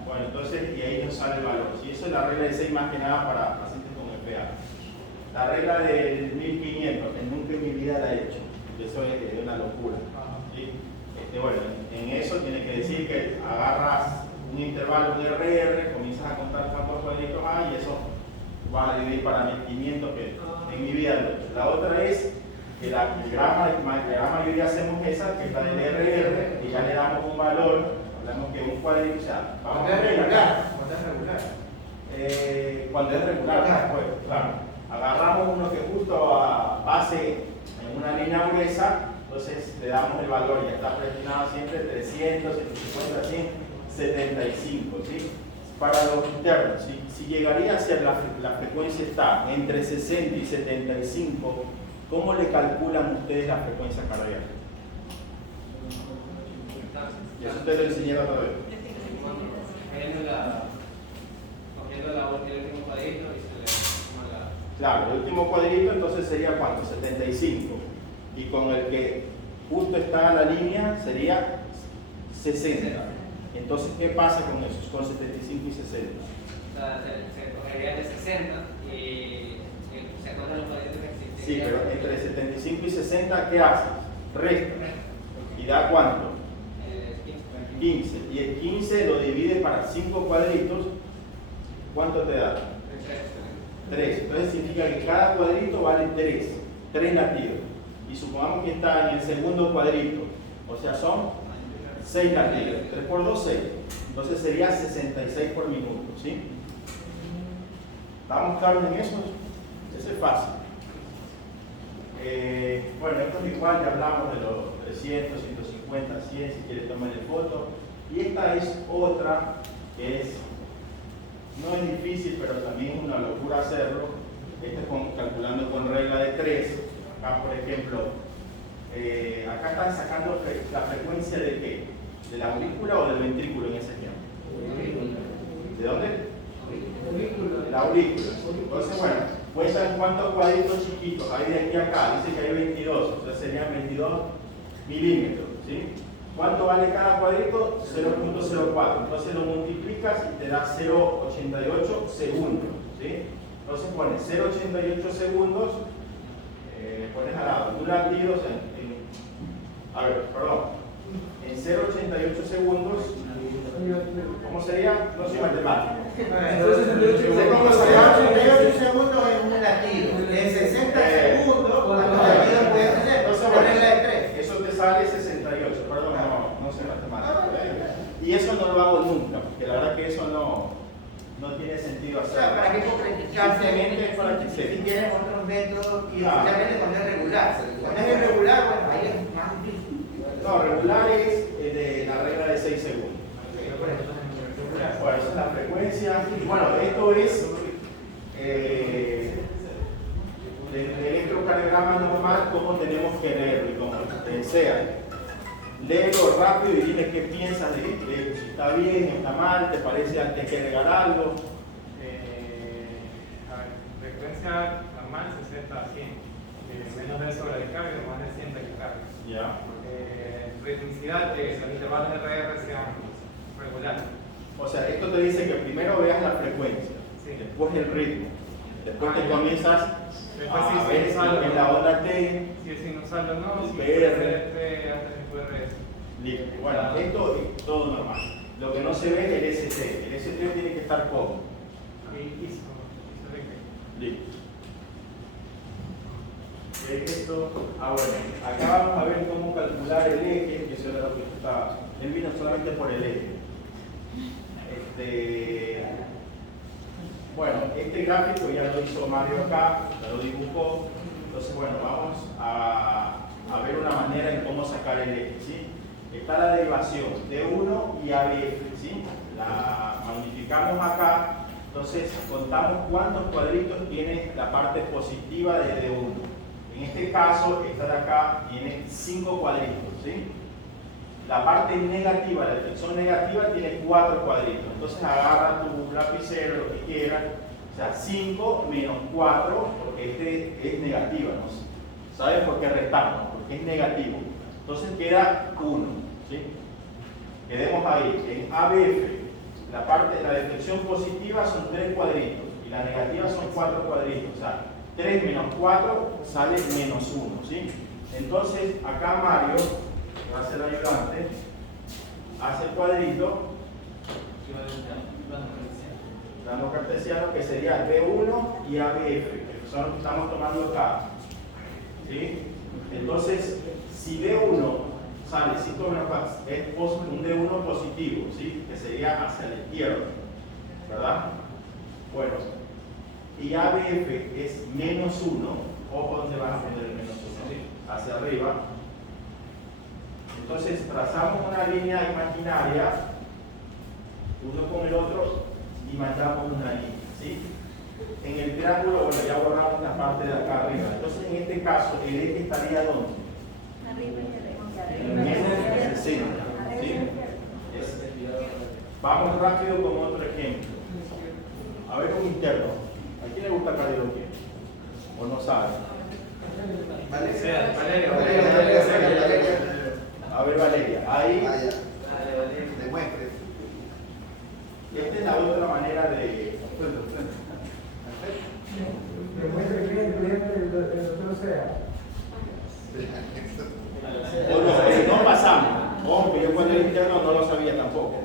Bueno, entonces, y ahí nos sale el valor. Si eso es la regla de 6 más que nada para pacientes con FA. La regla del 1500, que nunca en mi vida la he hecho. Eso es una locura. ¿Sí? Bueno, en eso tiene que decir que agarras un intervalo de RR, comienzas a contar cuántos cuadritos hay y eso vas a dividir para 1500, que en mi vida lo he hecho. La otra es que la gran mayoría hacemos esa, que es la del RR, y ya le damos un valor, hablamos que un cuadrito, o sea, vamos a ver acá. Cuando es regular, pues, claro. Agarramos uno que justo pase en una línea gruesa, entonces le damos el valor, ya está predestinado siempre 300, 150, 100, 75, ¿sí? Para los internos, si llegaría a ser la frecuencia está entre 60 y 75, ¿cómo le calculan ustedes la frecuencia cardíaca? Y eso ustedes lo enseñaron otra vez. Cogiendo el último cuadrito y se le suma la. Claro, el último cuadrito entonces sería ¿cuánto? 75. Y con el que justo está en la línea sería 60. Entonces, ¿qué pasa con eso? Con 75 y 60. O sea, se cogería de 60 y se cogen los cuadritos que existen. Sí, pero entre 75 y 60, ¿qué haces? Resta. ¿Y da cuánto? 15. Y el 15 lo divide para 5 cuadritos. ¿Cuánto te da? 3. Entonces significa que cada cuadrito vale 3 latidos. Y supongamos que está en el segundo cuadrito. O sea, son 6 latidos. 3 por 2, 6. Entonces sería 66 por minuto. ¿Sí? ¿Estamos claros en eso? Eso es fácil. Bueno, esto es igual, ya hablamos de los 300, 150, 100, si quieres tomarle foto. Y esta es otra que no es difícil, pero también es una locura hacerlo. Este es calculando con regla de 3. Acá, por ejemplo, acá están sacando la frecuencia de qué? ¿De la aurícula o del ventrículo en ese ejemplo? ¿De dónde? De la aurícula. Entonces, bueno, cuentan cuántos cuadritos chiquitos hay de aquí a acá. Dice que hay 22, entonces serían 22 milímetros, ¿sí? ¿Cuánto vale cada cuadrito? 0.04. Entonces lo multiplicas y te da 0.88 segundos, ¿sí? Entonces pones 0.88 segundos, pones al lado un latido, en 0.88 segundos, ¿cómo sería? No soy matemático. 88 segundos es un latido. En 60 segundos, ¿cuántos latidos puedes hacer? Ponerle de 3. Eso te sale 68, perdón, no sé matemático. Y eso no lo hago nunca, porque la verdad que eso no tiene sentido O hacer. sea, ¿para qué complicarse? Simplemente es para que Si se... tienes otros métodos y Claro. especialmente cuando es regular. Cuando es irregular, bueno, ahí es más difícil. No, regular es de la regla de 6 segundos. Bueno, esa es la frecuencia. Bueno, esto es el electrocardiograma normal, cómo tenemos que leerlo y cómo sea. Léelo rápido y dime qué piensas de esto. Si está bien, está mal, te parece que hay que agregar algo. A ver, frecuencia normal 60 a 100. Menos de eso la descarga, más de 100 de descarga. Ya. Ritmicidad, que los intervalos de RR sean regulares. O sea, esto te dice que primero veas la frecuencia, Sí. después el ritmo, después te comienzas Después a sí, ver sí, si algo. en la onda T. Si es sinusal o no, si PR. es QRS. Listo. Bueno, esto es todo normal. Lo que no se ve es el ST. El ST tiene que estar cómodo. Y ISO. Listo. ¿Qué es esto? Bueno, acá vamos a ver cómo calcular el eje, que eso era lo que estaba. Él vino solamente por el eje. Bueno, este gráfico ya lo hizo Mario acá, ya lo dibujó. Entonces, bueno, vamos a ver una manera en cómo sacar el eje, ¿sí? Está la derivación D1 y ABF, ¿sí? La magnificamos acá, entonces contamos cuántos cuadritos tiene la parte positiva de D1. En este caso, esta de acá tiene 5 cuadritos, ¿sí? La parte negativa, la deflexión negativa, tiene 4 cuadritos. Entonces agarra tu lapicero, lo que quieras, o sea, 5 menos 4, porque este es negativo, ¿no? ¿Sabes por qué restamos? Porque es negativo. Entonces queda 1, ¿sí? Quedemos ahí. En ABF, la parte de la deflexión positiva son 3 cuadritos y la negativa son 4 cuadritos. O sea, 3 menos 4 sale menos 1, ¿sí? Entonces, acá Mario, que va a ser el ayudante, hace el cuadrito, plano cartesiano, que sería B1 y ABF, que son los que estamos tomando acá, ¿sí? Entonces, si D1 sale 5 menos 4, es un D1 positivo, ¿sí? Que sería hacia la izquierda, ¿verdad? Bueno, y ABF es menos 1, ojo donde van a poner el menos 1, ¿sí? Hacia arriba. Entonces trazamos una línea imaginaria, uno con el otro, y mandamos una línea, ¿sí? En el triángulo, bueno, ya borramos la parte de acá arriba. Entonces en este caso, el eje estaría ¿dónde? Arriba y En el centro, ¿sí? Vamos rápido con otro ejemplo. A ver, un interno. ¿A quién le gusta cardiología? ¿O no sabe? Valeria. A ver, Valeria, ahí, Demuestre. esta es la otra manera de... Demuestre que el cliente del doctor sea. No pasamos. Ojo, que yo cuando era interno no lo sabía tampoco.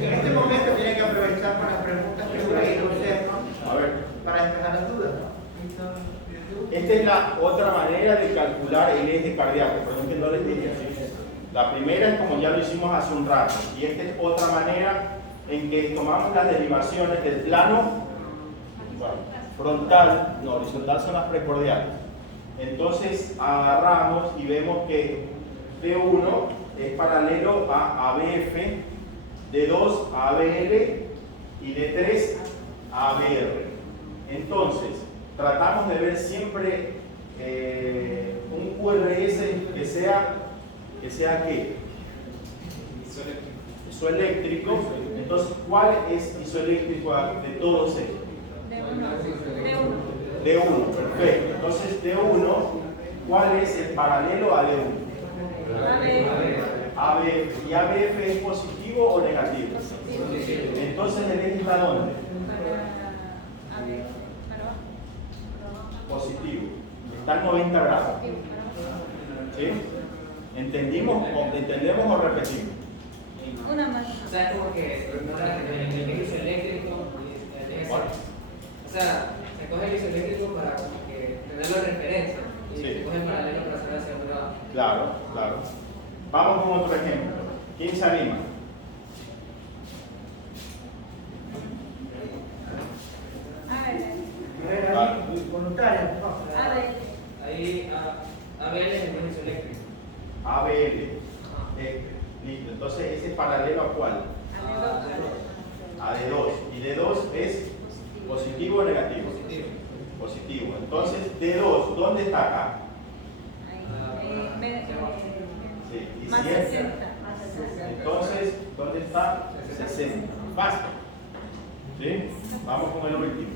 En este momento tiene que aprovechar con las preguntas que voy a ir A ver, para despejar las dudas. esta es la otra manera de calcular el eje cardíaco. Perdón que no les dije así. La primera es como ya lo hicimos hace un rato. Y esta es otra manera en que tomamos las derivaciones del plano frontal, no, horizontal son las precordiales. Entonces agarramos y vemos que D1 es paralelo a ABF, D2 a ABL y D3 a ABR. Entonces, tratamos de ver siempre un QRS que sea ¿qué? Isoeléctrico. Entonces, ¿cuál es isoeléctrico de todos estos? D1, perfecto. Entonces, D1, ¿cuál es el paralelo a D1? ABF. ¿Y ABF es positivo o negativo? Entonces el eje está ¿dónde? Positivo. Está en 90 grados. ¿Sí? ¿Entendemos o repetimos? Una más. O sea, es como que el eje eléctrico, ¿Cuál? o sea, se coge el eje eléctrico para como que tenerlo en referencia y Sí. se coge el paralelo para saber hacia dónde va. Claro, claro. Vamos con otro ejemplo. ¿Quién se anima? Voluntaria, Ahí ABL es el eje eléctrico. ABL. Listo. Entonces, ¿ese es paralelo a cuál? A D2. ¿Y D2 es positivo o negativo? Positivo. Positivo. Entonces, D2, ¿dónde está acá? Sí. ¿Y Más 100? 60. Entonces, ¿dónde está? 60. Fácil. ¿Sí? Vamos con el último.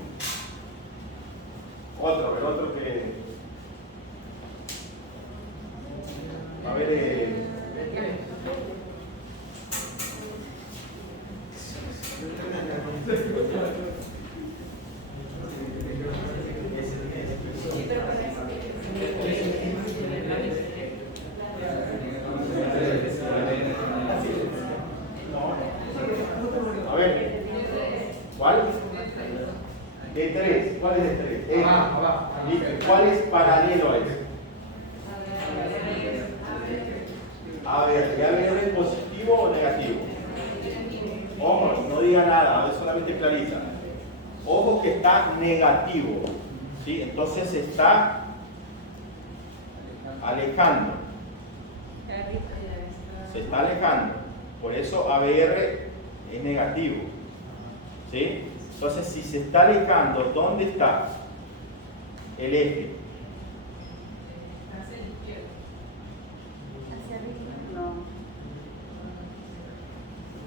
El otro que... A ver, a ver, ¿cuál? D3, ¿cuál es D3? ¿Cuál es paralelo a ese? A ver, ¿ya veo es positivo o negativo? Ojo, no diga nada, es solamente clarita. Ojo que está negativo, ¿sí? Entonces se está alejando. Se está alejando. Por eso ABR es negativo, ¿sí? Entonces, si se está alejando, ¿dónde está el eje?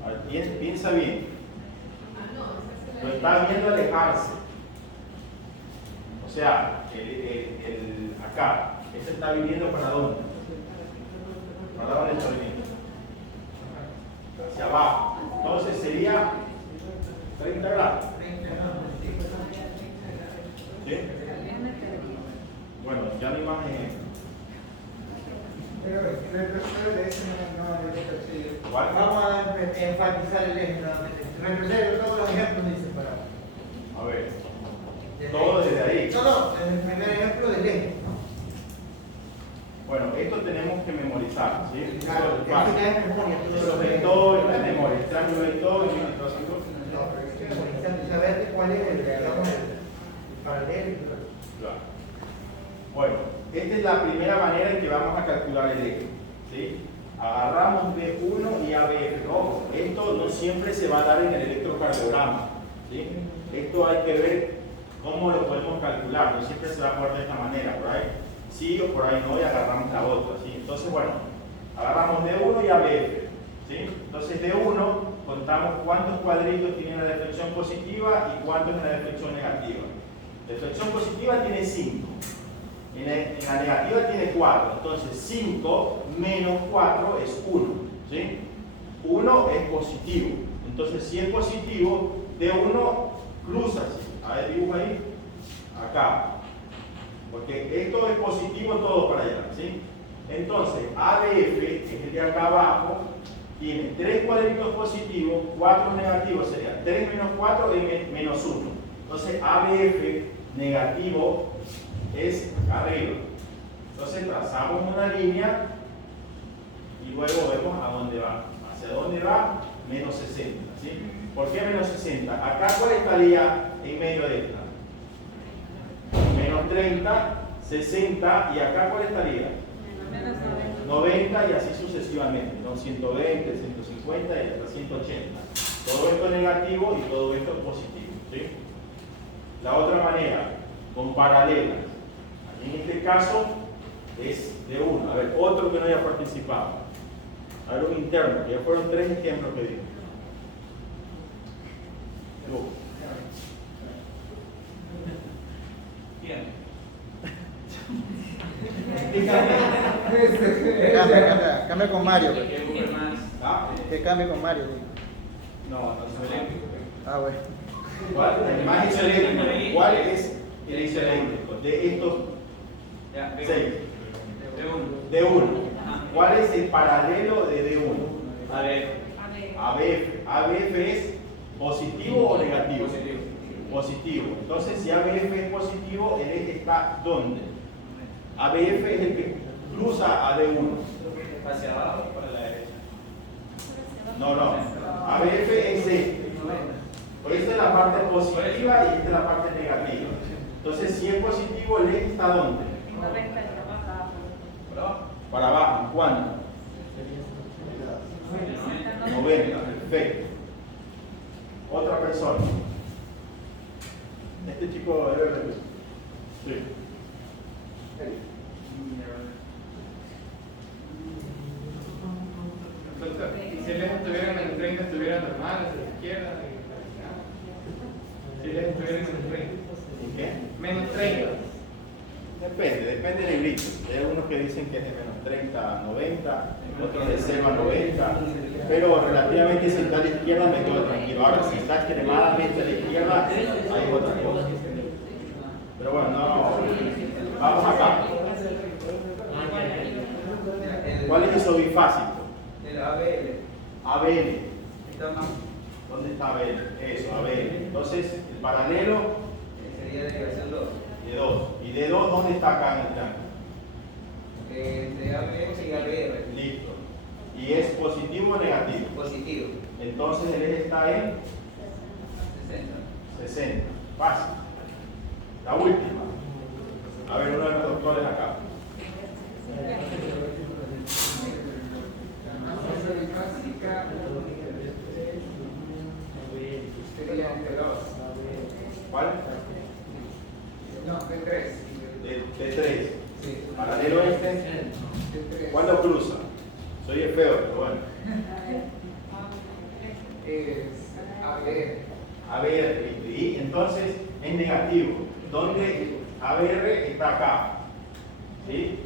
A ver, piensa bien. Lo está viendo alejarse. O sea, acá, este está viniendo para dónde? ¿Para dónde está viniendo? Hacia abajo. Entonces sería 30 grados. ¿Sí? Bueno, ya no hay más ejemplos. Pero de ese no retroceder. ¿Cuál? Vamos a enfatizar el eje nuevamente. Retroceder todos los ejemplos dicen para. A ver, todo desde ahí. No, en el primer ejemplo del eje. Bueno, esto tenemos que memorizar, ¿sí? Claro, Eso es fácil. ya es memoria. Eso es vector, la memoria, el triángulo vector, y todo eso. Saber cuál es el paralelo. Claro. Bueno, esta es la primera manera en que vamos a calcular el eje, ¿sí? Agarramos B1 y ABF. Ojo, esto no siempre se va a dar en el electrocardiograma, ¿sí? Esto hay que ver cómo lo podemos calcular, no siempre se va a poder de esta manera, por ahí sí o por ahí no, y agarramos la otra, ¿sí? Entonces, bueno, agarramos D1 y ABF, ¿sí? Entonces, D1, contamos cuántos cuadritos tiene la deflexión positiva y cuántos en la deflexión negativa. La deflexión positiva tiene 5, en la negativa tiene 4, entonces 5 menos 4 es 1, ¿sí? 1 es positivo, entonces si es positivo, D1 cruza así, a ver, dibujo ahí, acá, porque esto es positivo todo para allá, ¿sí? Entonces, ABF, que es el de acá abajo, tiene 3 cuadritos positivos, 4 negativos, sería 3 menos 4 es menos 1. Entonces, ABF negativo es arriba. Entonces, trazamos una línea y luego vemos a dónde va. ¿Hacia dónde va? Menos 60, ¿sí? ¿Por qué menos 60? Acá, ¿cuál estaría en medio de esta? Menos 30, 60, y acá, ¿cuál estaría? Menos 90 y así sucesivamente, ¿no? 120, 150 y hasta 180. Todo esto es negativo y todo esto es positivo, ¿sí? La otra manera, con paralelas. Aquí en este caso es de 1. A ver, otro que no haya participado. A ver, un interno, que ya fueron 3 ejemplos que di. Bien. Explícame. Cambia. cambie con Mario. Pues. Que Google Maps. ¿Ah? Que cambie con Mario. Sí. No, no soy eléctrico. Ah, bueno. ¿Cuál es el eléctrico? ¿Cuál es el eléctrico de estos Ya, D1. 6? D1. D1. ¿Cuál es el paralelo de D1? A ver. ABF. ¿ABF es positivo o negativo? Positivo. Positivo. Entonces, si ABF es positivo, el eje está ¿dónde? ABF es el que cruza a D1. Hacia abajo o para la derecha. No, no. ABF es este. Esta es la parte positiva y esta es la parte negativa. Entonces, si es positivo, el eje está ¿dónde? 90 ¿Por abajo? Para abajo. ¿Cuándo? 90. Perfecto. Otra persona. Este chico debe ver. Sí. Doctor, y si el eje estuviera en el 30, estuviera normal, hacia la izquierda. Si el eje estuviera en el 30. ¿En qué? Menos 30. Depende del grito. Hay algunos que dicen que es de menos 30 a 90, otros de 0 a 90, pero relativamente si está a la izquierda me quedo tranquilo. Ahora, si está extremadamente a la izquierda, hay otra cosa. Pero bueno, no. Vamos acá. ¿Cuál es eso bifásico? El ABL. ABL. Está más. ¿Dónde está ABL? Eso, ABL. Entonces, el paralelo Sería derivación 2. de 2. ¿Y de 2 dónde está acá en el triángulo? De ABH y ABR. Listo. ¿Y es positivo o negativo? Positivo. Entonces el eje está en 60. 60. Fácil. La última. A ver, uno de los doctores acá. ¿Cuál? No, de 3. De 3. Sí. Paralelo este. ¿Cuál lo cruza? Soy el feo, pero bueno. Es ABR. ABR. Y entonces es negativo. ¿Dónde ABR está acá? ¿Sí?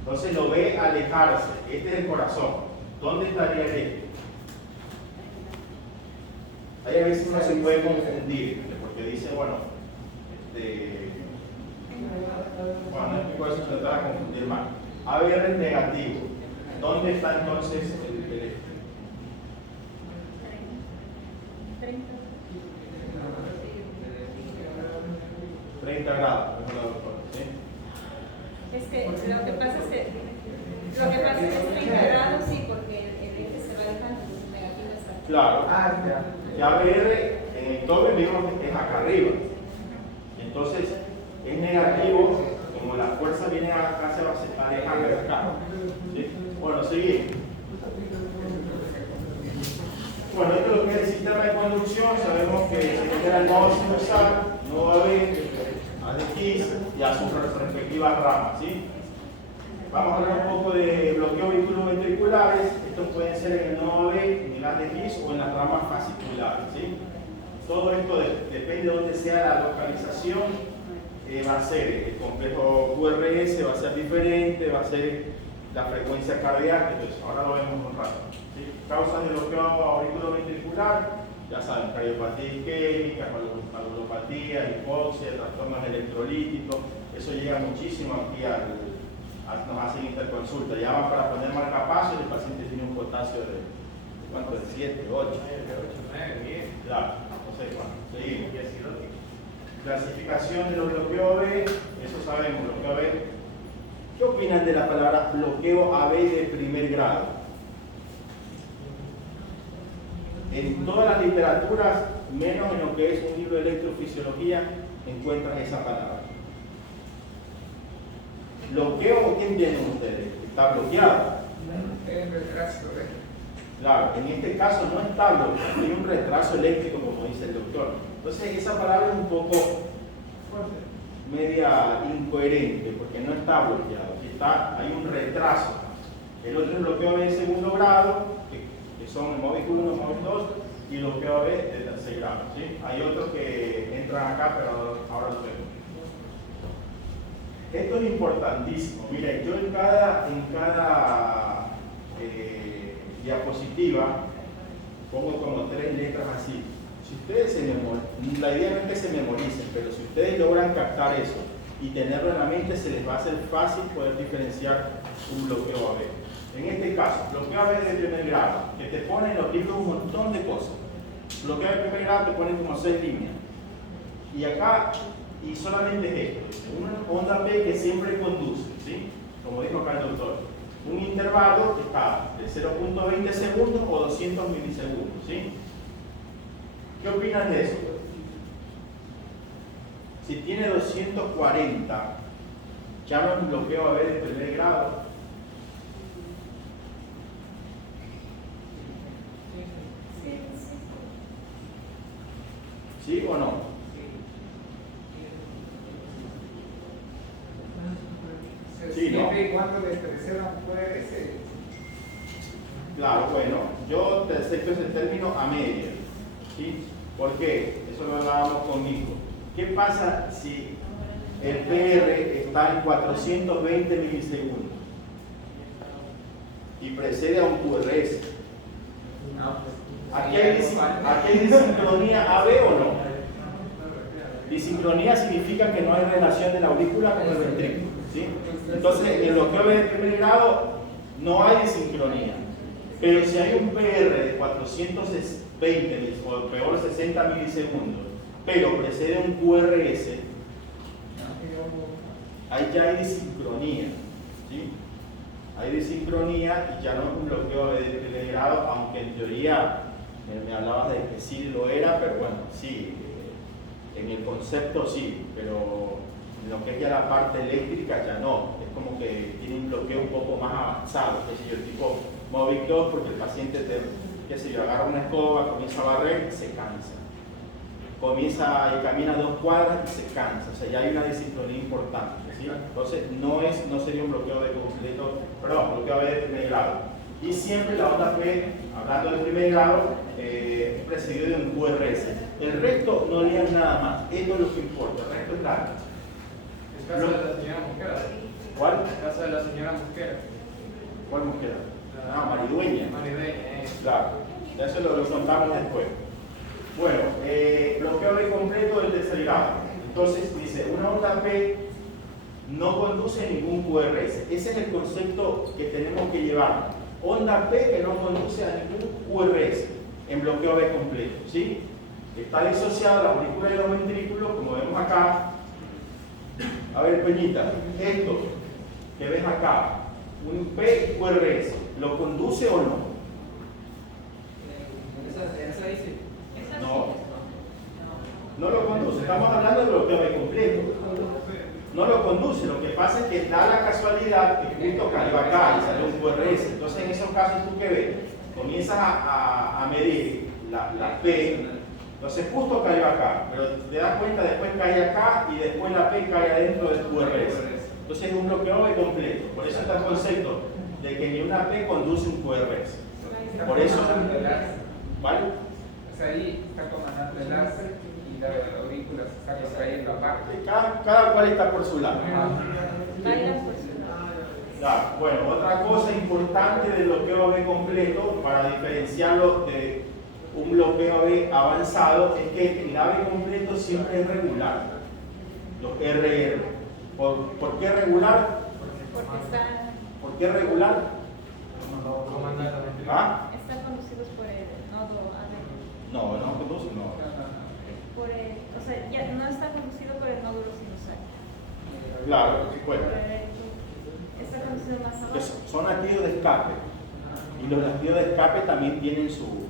Entonces lo ve alejarse. Este es el corazón. ¿Dónde estaría el eje? Ahí a veces uno se puede confundir, porque dice, bueno, no explico eso, se trata de confundir mal. ABR es negativo. ¿Dónde está entonces el eje? 30. 30 grados, mejor la doctora, ¿sí? Es que lo que pasa es que 30 grados, sí, porque el eje se va alejando, negativo está. Claro. Que ABR en el tope vimos que es acá arriba. Entonces es negativo, como la fuerza viene acá, se va a alejar de acá. ¿Sí? Bueno, seguimos. Bueno, esto es lo que es el sistema de conducción. Sabemos que se genera el nodo sinusal, nodo B, A de X y a sus respectivas ramas. ¿Sí? Vamos a hablar un poco de bloqueo ventriculares. Estos pueden ser en el nodo B, en el A de X o en las ramas fasciculares. ¿Sí? Todo esto depende de dónde sea la localización. Va a ser el complejo QRS, va a ser diferente, va a ser la frecuencia cardíaca. Entonces, ahora lo vemos un rato. ¿Sí? Causas de bloqueo auriculoventricular, ya saben, cardiopatía isquémica, valvulopatía, hipoxia, trastornos electrolíticos. Eso llega muchísimo aquí nos hacen interconsulta. Llaman para poner marcapasos y el paciente tiene un potasio de ¿cuánto? De 7, 8. 8, 9, 10. Claro, no sé cuánto. Seguimos. Clasificación de los bloqueos AB, eso sabemos, bloqueo AB. ¿Qué opinan de la palabra bloqueo AB de primer grado? En todas las literaturas, menos en lo que es un libro de electrofisiología, encuentran esa palabra. ¿Bloqueo? ¿Qué entienden ustedes? ¿Está bloqueado? Es retraso, Claro, en este caso no está bloqueado, hay un retraso eléctrico, como dice el doctor. Entonces, esa palabra es un poco media incoherente, porque no está bloqueado, hay un retraso. El otro es bloqueo AB de segundo grado, que son el MOVIC 1, MOVIC 2, y bloqueo AB de tercer grado. ¿Sí? Hay otros que entran acá, pero ahora lo vemos. Esto es importantísimo. Mira, yo en cada diapositiva pongo como 3 letras así. Si ustedes la idea no es que se memoricen, pero si ustedes logran captar eso y tenerlo en la mente, se les va a hacer fácil poder diferenciar un bloqueo AB. En este caso, bloqueo AB de primer grado, que te pone en los libros un montón de cosas. Bloqueo de primer grado te ponen como 6 líneas. Y acá, y solamente es esto, una onda P que siempre conduce, ¿sí? Como dijo acá el doctor. Un intervalo que está de 0.20 segundos o 200 milisegundos, ¿sí? ¿Qué opinan de eso? Si tiene 240, ya no es un bloqueo AB de primer grado. ¿Sí o no? Sí, ¿no? Siempre y cuando le expresemos QRS. Claro, bueno, yo te acepto ese término a media, ¿sí? ¿Por qué? Eso lo hablábamos con Nico. ¿Qué pasa si el PR está en 420 milisegundos y precede a un QRS? ¿Aquí hay disincronía AB o no? Disincronía significa que no hay relación de la aurícula con el ventrículo, ¿sí? Entonces, en el bloqueo de primer grado no hay disincronía. Pero si hay un PR de 420 o peor 60 milisegundos, pero precede un QRS, ahí ya hay disincronía, ¿sí? Hay disincronía y ya no es un bloqueo de primer grado, aunque en teoría me hablabas de que sí lo era, pero bueno, sí, en el concepto sí, pero en lo que es ya la parte eléctrica ya no, es como que tiene un bloqueo un poco más avanzado, qué sé yo, tipo Movic 2, porque el paciente qué sé yo, agarra una escoba, comienza a barrer y se cansa. Comienza y camina 2 cuadras y se cansa, o sea, ya hay una disincronía importante, ¿sí? Entonces no sería un bloqueo de completo, perdón, bloqueo de primer grado. Y siempre la onda P, hablando de primer grado, es precedido de un QRS. El resto no lean nada más, esto es lo que importa, el resto es largo. El caso de la señora Mosquera. ¿Cuál? El caso de la señora Mosquera. ¿Cuál Mosquera? Ah, Maridueña. Maridueña, Claro, ya eso lo contamos después. Bueno, bloqueo de completo del tercer grado. Entonces dice, una onda P no conduce a ningún QRS. Ese es el concepto que tenemos que llevar. Onda P que no conduce a ningún QRS en bloqueo B completo, ¿sí? Está disociada la aurícula y los ventrículos, como vemos acá. A ver, Peñita, esto que ves acá, un P QRS, ¿lo conduce o no? Esa dice. No lo conduce, estamos hablando de bloqueo B completo. No lo conduce, lo que pasa es que da la casualidad que justo cayó acá y salió un QRS. Entonces, en esos casos, ¿tú qué ves? Comienzas a medir la P, entonces justo cayó acá, pero te das cuenta, después cae acá y después la P cae adentro del QRS. Entonces, es un bloqueo B completo. Por eso está el concepto de que ni una P conduce un QRS. Por eso, ¿vale? Ahí está comandando el láser y la aurícula se está contrayendo aparte. Cada cual está por su lado. Vaya por su lado. Ya, bueno, otra cosa importante del bloqueo B completo, para diferenciarlo de un bloqueo B avanzado, es que el AB completo siempre es regular. Los RR. ¿Por qué regular? Porque ¿Por qué regular? ¿Ah? están conducidos por el nodo AB. No conduce, no. O sea, ya no está conducido por el nódulo sinusal. Claro, bueno. Está conducido más abajo. Entonces, son latidos de escape. Y los latidos de escape también tienen su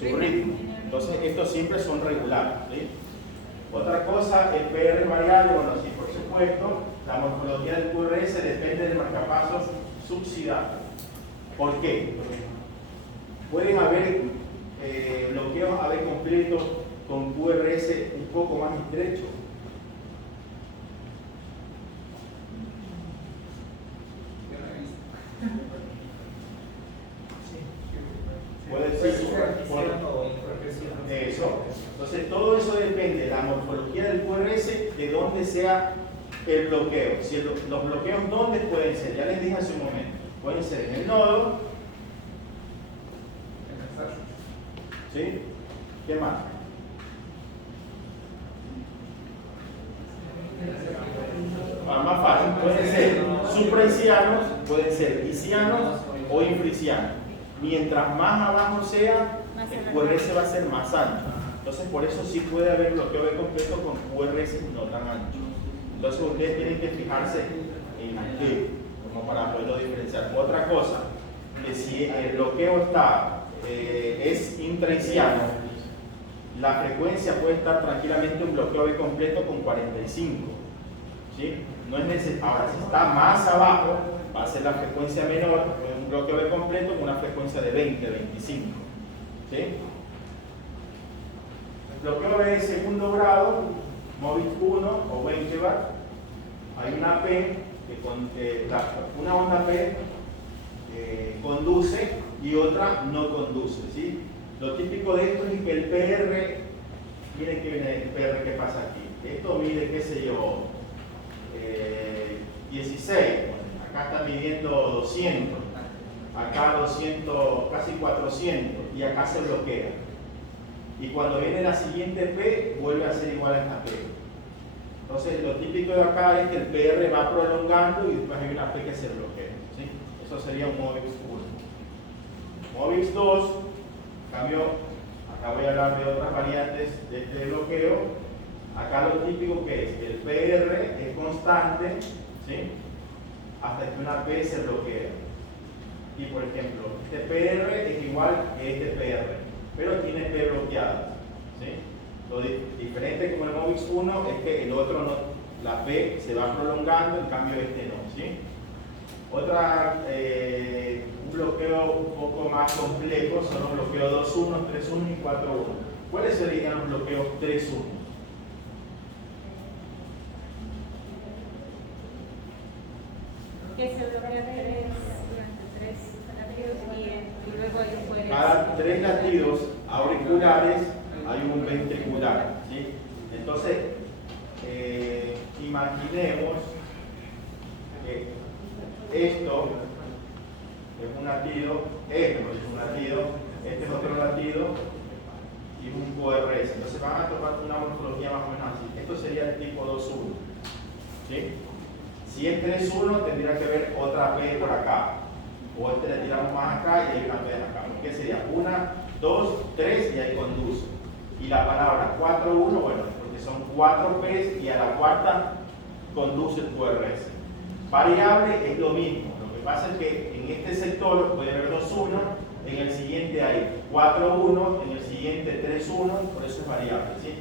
ritmo. Entonces, estos siempre son regulares, ¿sí? Otra cosa, el PR es variable, bueno, sí, por supuesto, la morfología del QRS depende del marcapasos subsidiario. ¿Por qué? Pueden haber bloqueos AB completos con QRS un poco más estrecho. Puede ser eso. Entonces todo eso depende de la morfología del QRS, de dónde sea el bloqueo. Si los bloqueos dónde pueden ser, ya les dije hace un momento. pueden ser en el nodo, ¿sí? ¿Qué más? Más fácil, pueden ser supraisianos, pueden ser isianos o infrisianos. Mientras más abajo sea, el QRS va a ser más ancho. Entonces, por eso sí puede haber bloqueo B completo con QRS no tan ancho. Entonces, ustedes tienen que fijarse en qué, como para poderlo diferenciar. Otra cosa, que si el bloqueo es intraisiano, la frecuencia puede estar tranquilamente un bloqueo B completo con 45. ¿Sí? No es necesario. Ahora, si está más abajo, va a ser la frecuencia menor, un bloqueo B completo con una frecuencia de 20, 25. ¿Sí? El bloqueo B de segundo grado, MOVIX 1 o 20 watts, hay una P, una onda P conduce y otra no conduce. ¿Sí? Lo típico de esto es que el PR, miren que viene el PR que pasa aquí. Esto mide, qué sé yo, 16, acá está midiendo 200, acá 200, casi 400 y acá se bloquea. Y cuando viene la siguiente P, vuelve a ser igual a esta P. Entonces, lo típico de acá es que el PR va prolongando y después hay una P que se bloquea. ¿Sí? Eso sería un MOVIX 1. MOVIX 2, cambio, acá voy a hablar de otras variantes de este bloqueo. Acá lo típico que es que el PR es constante, ¿sí? Hasta que una P se bloquea. Y por ejemplo, este PR es igual que este PR, pero tiene P bloqueada. ¿Sí? Lo diferente con el MOVIX 1 es que el otro no, la P se va prolongando, en cambio este no. ¿Sí? Un bloqueo un poco más complejo son los bloqueos 2.1, 3.1 y 4.1. ¿Cuáles serían los bloqueos 3.1? Que se bloquea 3 durante 3 latidos y luego hay un QRS. Cada 3 latidos auriculares hay un ventricular. ¿Sí? Entonces, imaginemos que esto es un latido, esto es un latido, este es otro latido y un QRS. Entonces van a tomar una morfología más o menos así. Esto sería el tipo 2.1. ¿Sí? Si es 3.1 tendría que haber otra P por acá. O este le tiramos más acá y hay una P acá. ¿Qué sería? 1, 2, 3 y ahí conduce. Y la palabra 4.1, bueno, porque son 4 P's y a la cuarta conduce el QRS. Variable es lo mismo. Lo que pasa es que en este sector puede haber 2.1, en el siguiente hay 4.1, en el siguiente 3.1, por eso es variable. ¿Sí?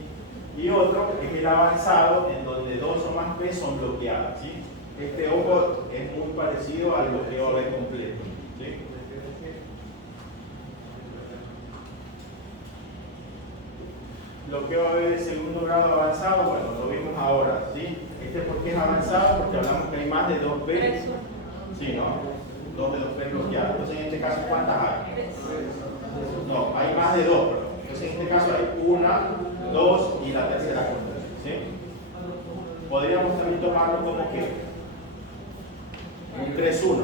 Y otro es el avanzado, en donde 2 o más P son bloqueadas. ¿Sí? Este ojo es muy parecido al bloqueo B completo. ¿Sí? Bloqueo B de segundo grado avanzado, bueno, lo vimos ahora. ¿Sí? ¿Por qué es avanzado? Porque hablamos que hay más de 2 P. Sí, ¿no? 2 de 2 P bloqueadas. Entonces, en este caso, ¿cuántas hay? No, hay más de 2, perdón. Entonces, en este caso hay 1, 2 y la tercera conduce. ¿Sí? Podríamos también tomarlo como que un 3.1.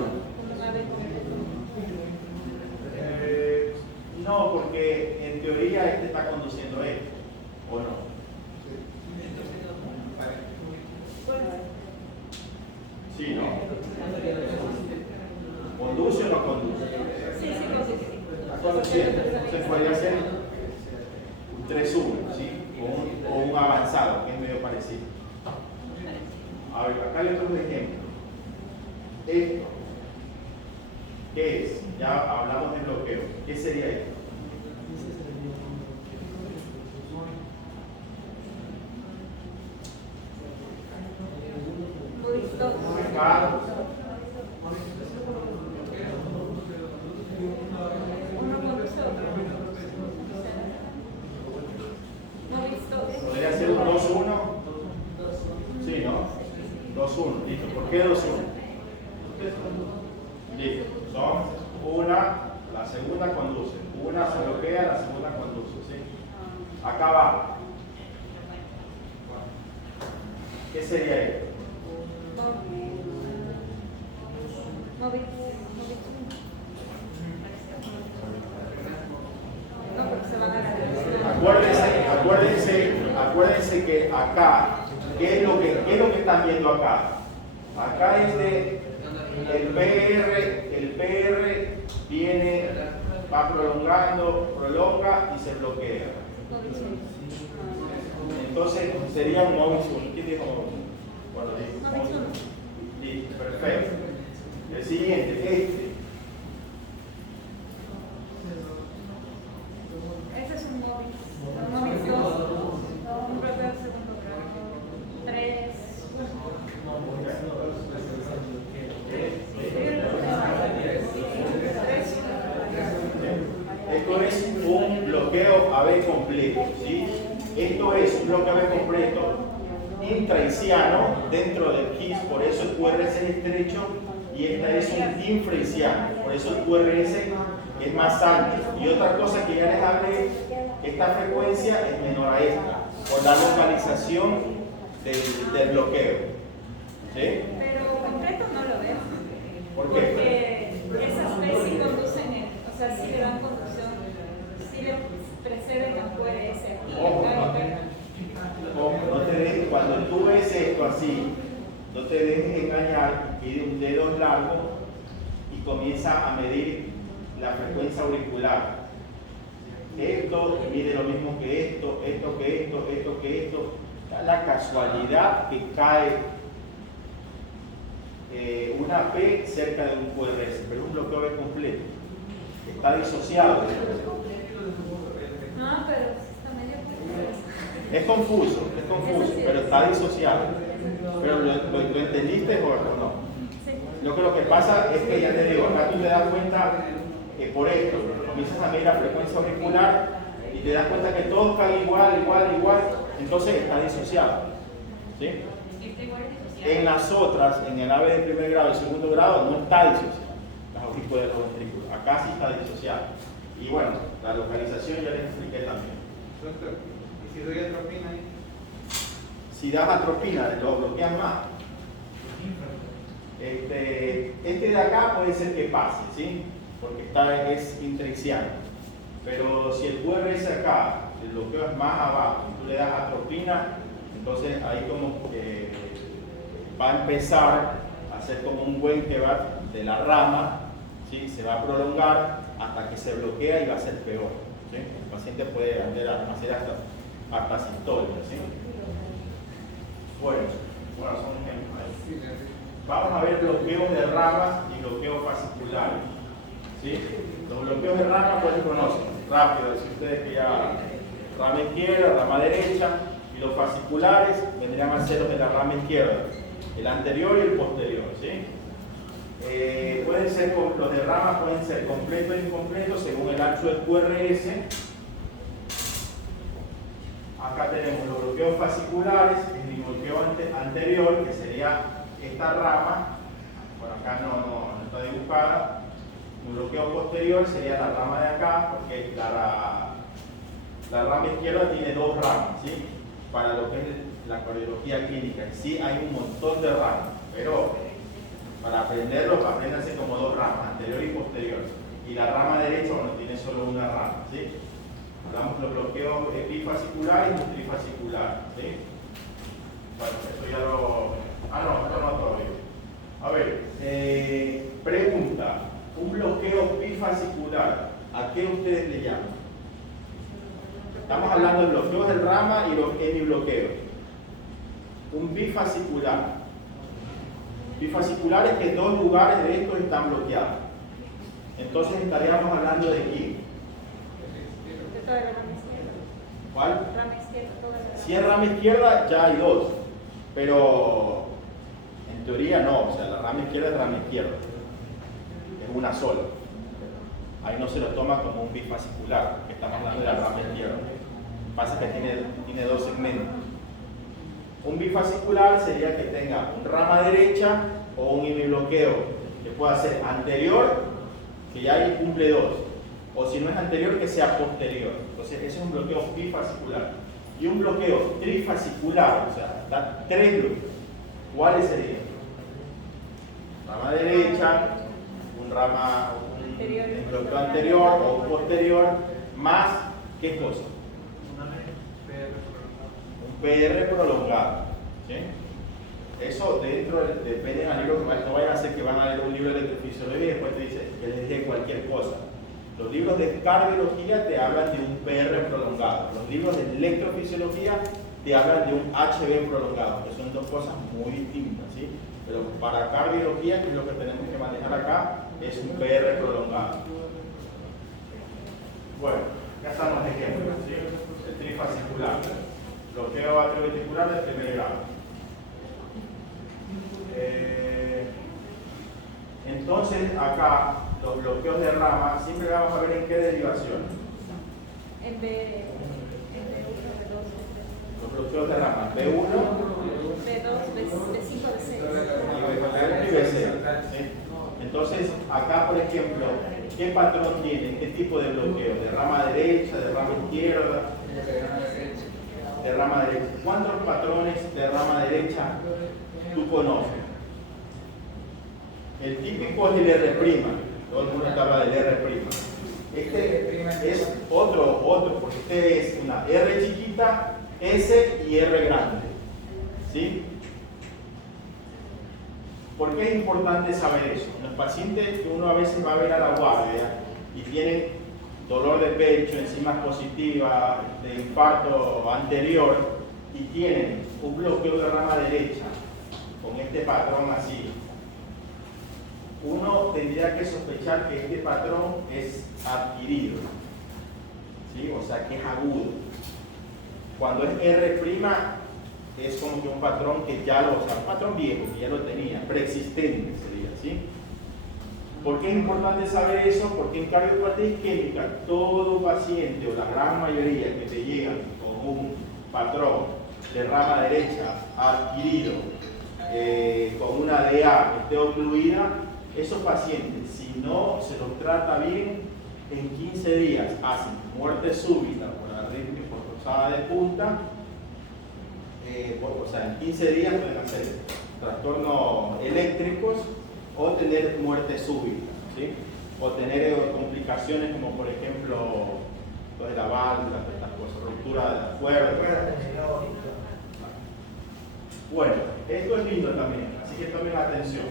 No, porque en teoría este está conduciendo esto, ¿o no? Sí, ¿no? ¿Conduce o no conduce? Sí, conduce. Está conduciendo. Entonces podría ser un 3.1, ¿sí? O un avanzado, que es medio parecido. A ver, acá hay otros ejemplos. Esto, ¿qué es? Ya hablamos de bloqueo. ¿Qué sería esto? Acá. ¿Podría ser un 2.1? Sí, ¿no? 2.1, listo. ¿Por qué 2.1? Listo. Son una, la segunda conduce. Una se bloquea, la segunda conduce. ¿Sí? Acá va. ¿Qué sería esto? MOVIX acuérdense que acá, ¿qué es lo que están viendo acá? Acá es el PR viene, va prolonga y se bloquea. Entonces sería un Mobius 1. ¿Quién dijo Mobius 1? Bueno, Mobius 1. Listo, perfecto. El siguiente, Este es un Mobius 2, un bloqueo de segundo grado, 3. Esto es un bloqueo AB completo, ¿sí? Esto es un bloqueo AB completo intraisiano dentro del KISS, por eso el QRS es estrecho y esta es un infraisiano, por eso el QRS es más alto. Y otra cosa que ya les hablé, esta frecuencia es menor a esta, por la localización del bloqueo. ¿Sí? Pero completo no lo veo. ¿Por qué? Porque esas P sí conducen, o sea, sí le dan conducción, sí le preceden al QRS. Ojo, no te dejes, cuando tú ves esto así, no te dejes engañar, pide un dedo largo y comienza a medir la frecuencia auricular. Esto mide lo mismo que esto, esto. La casualidad que cae una P cerca de un QRS, pero es un bloqueo B completo. Está disociado. Ah, pero está medio confuso. Es confuso, pero está disociado. Pero ¿lo entendiste o no? Lo que pasa es que ya te digo, acá tú te das cuenta que por esto, comienzas a medir la frecuencia auricular y te das cuenta que todos caen igual, entonces está disociado. ¿Sí? En las otras, en el AVE de primer grado y segundo grado, no está disociado. Las aurículas de los ventrículos. Acá sí está disociado. Y bueno, la localización ya les expliqué también. Doctor, ¿y si doy atropina ahí? Si das atropina, lo bloquean más. Este de acá puede ser que pase, ¿sí? Porque es intraisiano. Pero si el QRS acá, el bloqueo es más abajo, y tú le das atropina, entonces ahí como que va a empezar a hacer como un buen kebab de la rama, ¿sí? Se va a prolongar hasta que se bloquea y va a ser peor, ¿sí? El paciente puede hacer hasta sistolia, ¿sí? Bueno, son ejemplos. Vamos a ver bloqueos de ramas y bloqueos fasciculares, ¿sí? Los bloqueos de ramas pues se conocen, rápido, si ustedes que ya rama izquierda, rama derecha, y los fasciculares vendrían a ser los de la rama izquierda, el anterior y el posterior, ¿sí? Pueden ser, los de rama pueden ser completo e incompleto según el ancho del QRS. Acá tenemos los bloqueos fasciculares, el bloqueo anterior, que sería esta rama, bueno acá no está dibujada. Un bloqueo posterior sería la rama de acá, porque la rama izquierda tiene dos ramas, ¿sí? Para lo que es la cardiología clínica. En sí hay un montón de ramas, pero para aprenderlo, apréndanse como dos ramas, anterior y posterior. Y la rama derecha, bueno, tiene solo una rama, ¿sí? Hablamos de los bloqueos bifasciculares y trifasciculares, ¿sí? Bueno, esto ya lo... esto no todavía. A ver, pregunta. Un bloqueo bifascicular, ¿a qué ustedes le llaman? Estamos hablando de bloqueos del rama y los hemibloqueos. Un bifascicular. Bifascicular es que dos lugares de estos están bloqueados. Entonces estaríamos hablando de quién. De toda la rama izquierda. ¿Cuál? Rama izquierda, toda la rama. Si es rama izquierda ya hay dos, pero en teoría no, o sea, la rama izquierda es rama izquierda. Una sola. Ahí no se lo toma como un bifascicular, que estamos hablando de la rama izquierda. Lo que pasa es que tiene dos segmentos. Un bifascicular sería que tenga un rama derecha o un hemibloqueo que pueda ser anterior, que ya ahí cumple dos, o si no es anterior, que sea posterior. Entonces, ese es un bloqueo bifascicular. Y un bloqueo trifascicular, o sea, da tres bloqueos. ¿Cuáles serían? Rama derecha, un bloqueo anterior o posterior, más ¿qué cosa? PR prolongado. ¿Sí? Eso dentro, depende del libro, no vayan a hacer que van a leer un libro de electrofisiología y después te dice que les dé cualquier cosa. Los libros de cardiología te hablan de un PR prolongado. Los libros de electrofisiología te hablan de un HB prolongado, que son dos cosas muy distintas, ¿sí? Pero para cardiología, que es lo que tenemos que manejar acá, es un PR prolongado. Bueno, acá están los ejemplos, ¿sí? El trifascicular, bloqueo atrioventricular de primer grado. Entonces, acá, los bloqueos de rama, siempre vamos a ver en qué derivación. En B1, B2, Los bloqueos de rama, B1, B2, B5, B6. y B6. ¿Sí? Entonces, acá, por ejemplo, ¿qué patrón tiene? ¿Qué tipo de bloqueo? ¿De rama derecha, de rama izquierda? De rama derecha. ¿Cuántos patrones de rama derecha tú conoces? El típico es el R'. Todo el mundo habla del R'. Este es otro, porque este es una R chiquita, S y R grande. ¿Sí? ¿Por qué es importante saber eso? En los pacientes que uno a veces va a ver a la guardia y tienen dolor de pecho, enzimas positivas, de infarto anterior y tienen un bloqueo de rama derecha con este patrón así, uno tendría que sospechar que este patrón es adquirido, ¿sí? O sea que es agudo. Cuando es R', es como que un patrón que ya lo, o sea, un patrón viejo, que ya lo tenía, preexistente sería, ¿sí? ¿Por qué es importante saber eso? Porque en cardiopatía isquémica, todo paciente o la gran mayoría que te llegan con un patrón de rama derecha adquirido, con una DA que esté ocluida, esos pacientes, si no se los trata bien, en 15 días hacen muerte súbita por arritmia forzada de punta. O sea, en 15 días pueden hacer trastornos eléctricos o tener muerte súbita, ¿sí? O tener complicaciones como por ejemplo de la válvula, estas cosas, ruptura de la cuerda. Bueno, esto es lindo también, así que tomen atención.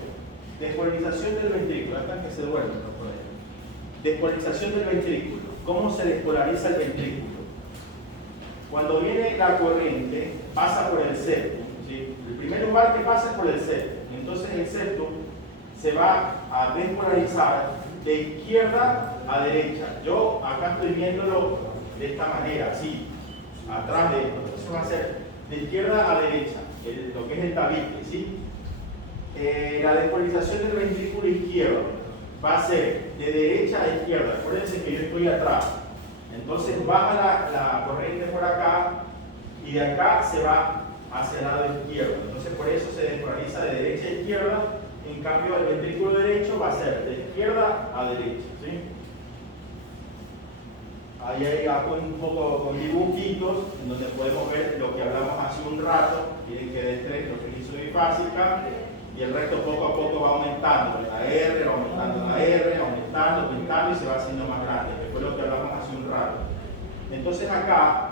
Despolarización del ventrículo, hasta que se duermen los problemas. Despolarización del ventrículo. ¿Cómo se despolariza el ventrículo? Cuando viene la corriente, pasa por el septum, ¿sí? El primer lugar que pasa es por el septum. Entonces el septum se va a despolarizar de izquierda a derecha. Yo acá estoy viéndolo de esta manera, así, atrás de esto. Eso va a ser de izquierda a derecha, lo que es el tabique, ¿sí? La despolarización del ventrículo izquierdo va a ser de derecha a izquierda. Acuérdense que yo estoy atrás. Entonces baja la corriente por acá y de acá se va hacia el lado izquierdo. Entonces por eso se despolariza de derecha a izquierda. En cambio el ventrículo derecho va a ser de izquierda a derecha, ¿sí? Ahí hay un poco con dibujitos en donde podemos ver lo que hablamos hace un rato. Miren que de estrés, lo que hizo bifásica, y el resto poco a poco va aumentando. La R va aumentando, la R, aumentando y se va haciendo más grande, que fue lo que hablamos hace un rato. Entonces acá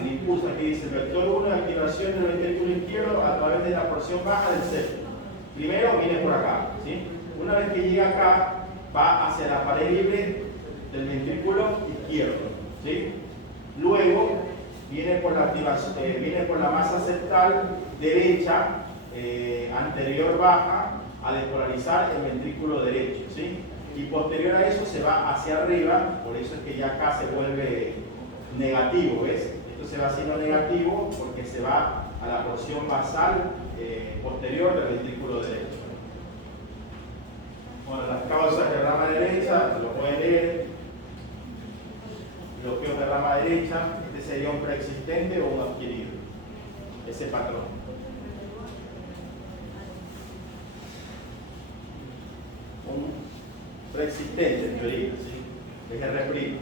el impulso aquí dice vector 1 de activación del ventrículo izquierdo a través de la porción baja del septum. Primero viene por acá, ¿sí? Una vez que llega acá, va hacia la pared libre del ventrículo izquierdo, ¿sí? Luego viene por la activación, viene por la masa septal derecha, anterior baja, a despolarizar el ventrículo derecho, ¿sí? Y posterior a eso se va hacia arriba, por eso es que ya acá se vuelve negativo, ¿ves? Esto se va haciendo negativo porque se va a la porción basal posterior del ventrículo derecho. Bueno, las causas de rama derecha, lo pueden leer. Bloqueo de rama derecha, este sería un preexistente o un adquirido, ese patrón. Un preexistente en teoría, ¿sí? Es R'.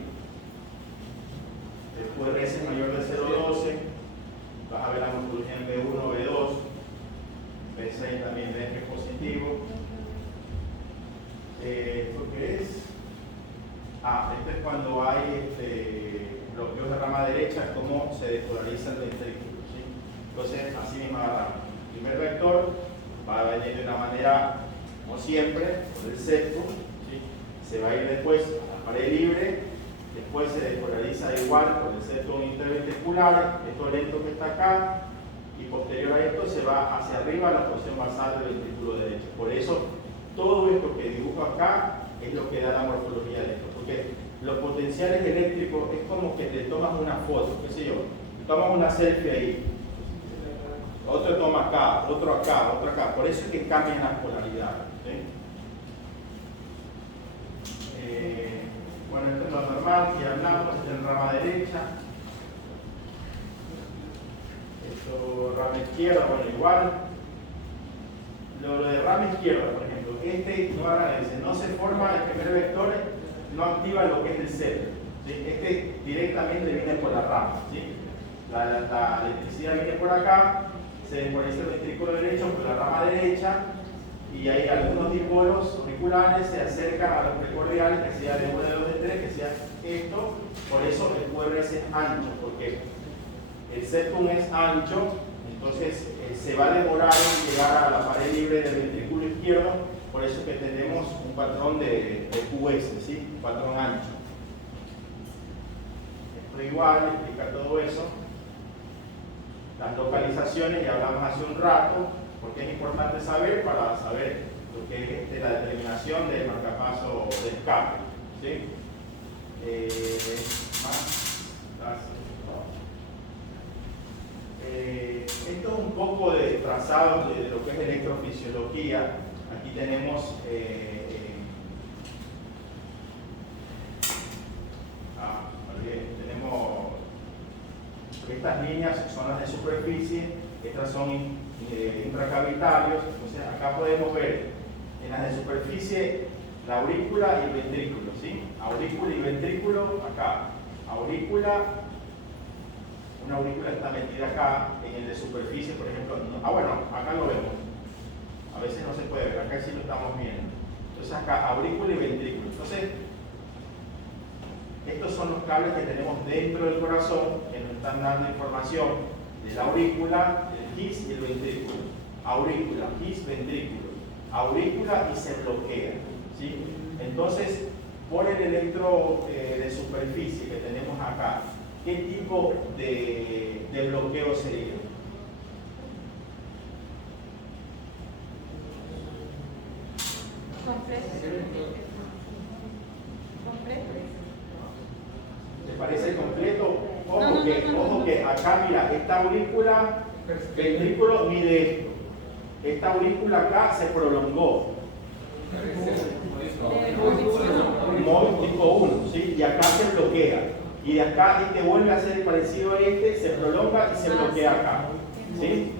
Después R es mayor de 0,12, vas a ver la morfología en B1, B2, B6 también ves que es positivo. ¿Esto qué es? Esto es cuando hay bloqueos de rama derecha, cómo se despolariza el ventrículo, ¿sí? Entonces, así mismo agarramos. El primer vector va a venir de una manera, como siempre, por el septum, ¿sí? Se va a ir después a la pared libre, después se despolariza igual por el septum interventricular, esto lento que está acá, y posterior a esto se va hacia arriba a la porción basal del ventrículo derecho. Por eso, todo esto que dibujo acá es lo que da la morfología de esto, porque los potenciales eléctricos es como que te tomas una foto, qué sé yo, tomas una selfie ahí, otro toma acá, otro acá, por eso es que cambian las polaridades, ¿sí? Bueno, esto es lo normal, que hablamos en rama derecha, esto rama izquierda, bueno, igual. Lo de rama izquierda, por ejemplo, no se forma el primer vector, no activa lo que es el centro, ¿sí? Este directamente viene por la rama, ¿sí? La electricidad viene por acá, se despolariza el ventrículo derecho por la rama derecha, y hay algunos dipolos auriculares se acercan a los precordiales, que sea de 1, de 2, de 3, que sea esto. Por eso el QRS es ancho, porque el septum es ancho, entonces se va a demorar en llegar a la pared libre del ventrículo izquierdo, por eso que tenemos un patrón de QS, ¿sí? Un patrón ancho. Esto igual explica todo eso. Las localizaciones, ya hablamos hace un rato, porque es importante saber para saber lo que es la determinación del marcapaso de escape, ¿sí? Esto es un poco de trazado de lo que es electrofisiología. Aquí tenemos estas líneas son las de superficie, estas son intracavitarios. Entonces acá podemos ver en las de superficie la aurícula y el ventrículo, ¿sí? Aurícula y ventrículo acá. Una aurícula está metida acá, en el de superficie, por ejemplo. Bueno, acá lo vemos. A veces no se puede ver, acá sí lo estamos viendo. Entonces acá, aurícula y ventrículo. Entonces, estos son los cables que tenemos dentro del corazón, que nos están dando información de la aurícula, el GIS y el ventrículo. Aurícula, GIS, ventrículo. Aurícula y se bloquea, ¿sí? Entonces, por el electro de superficie que tenemos acá, ¿qué tipo de bloqueo sería? ¿Te parece completo? Ojo que acá, mira, esta aurícula, ventrículo mide esto. Esta aurícula acá se prolongó. Móvil tipo 1, ¿sí? Y acá se bloquea. Y de acá este vuelve a ser parecido a este, se prolonga y se bloquea acá, ¿sí?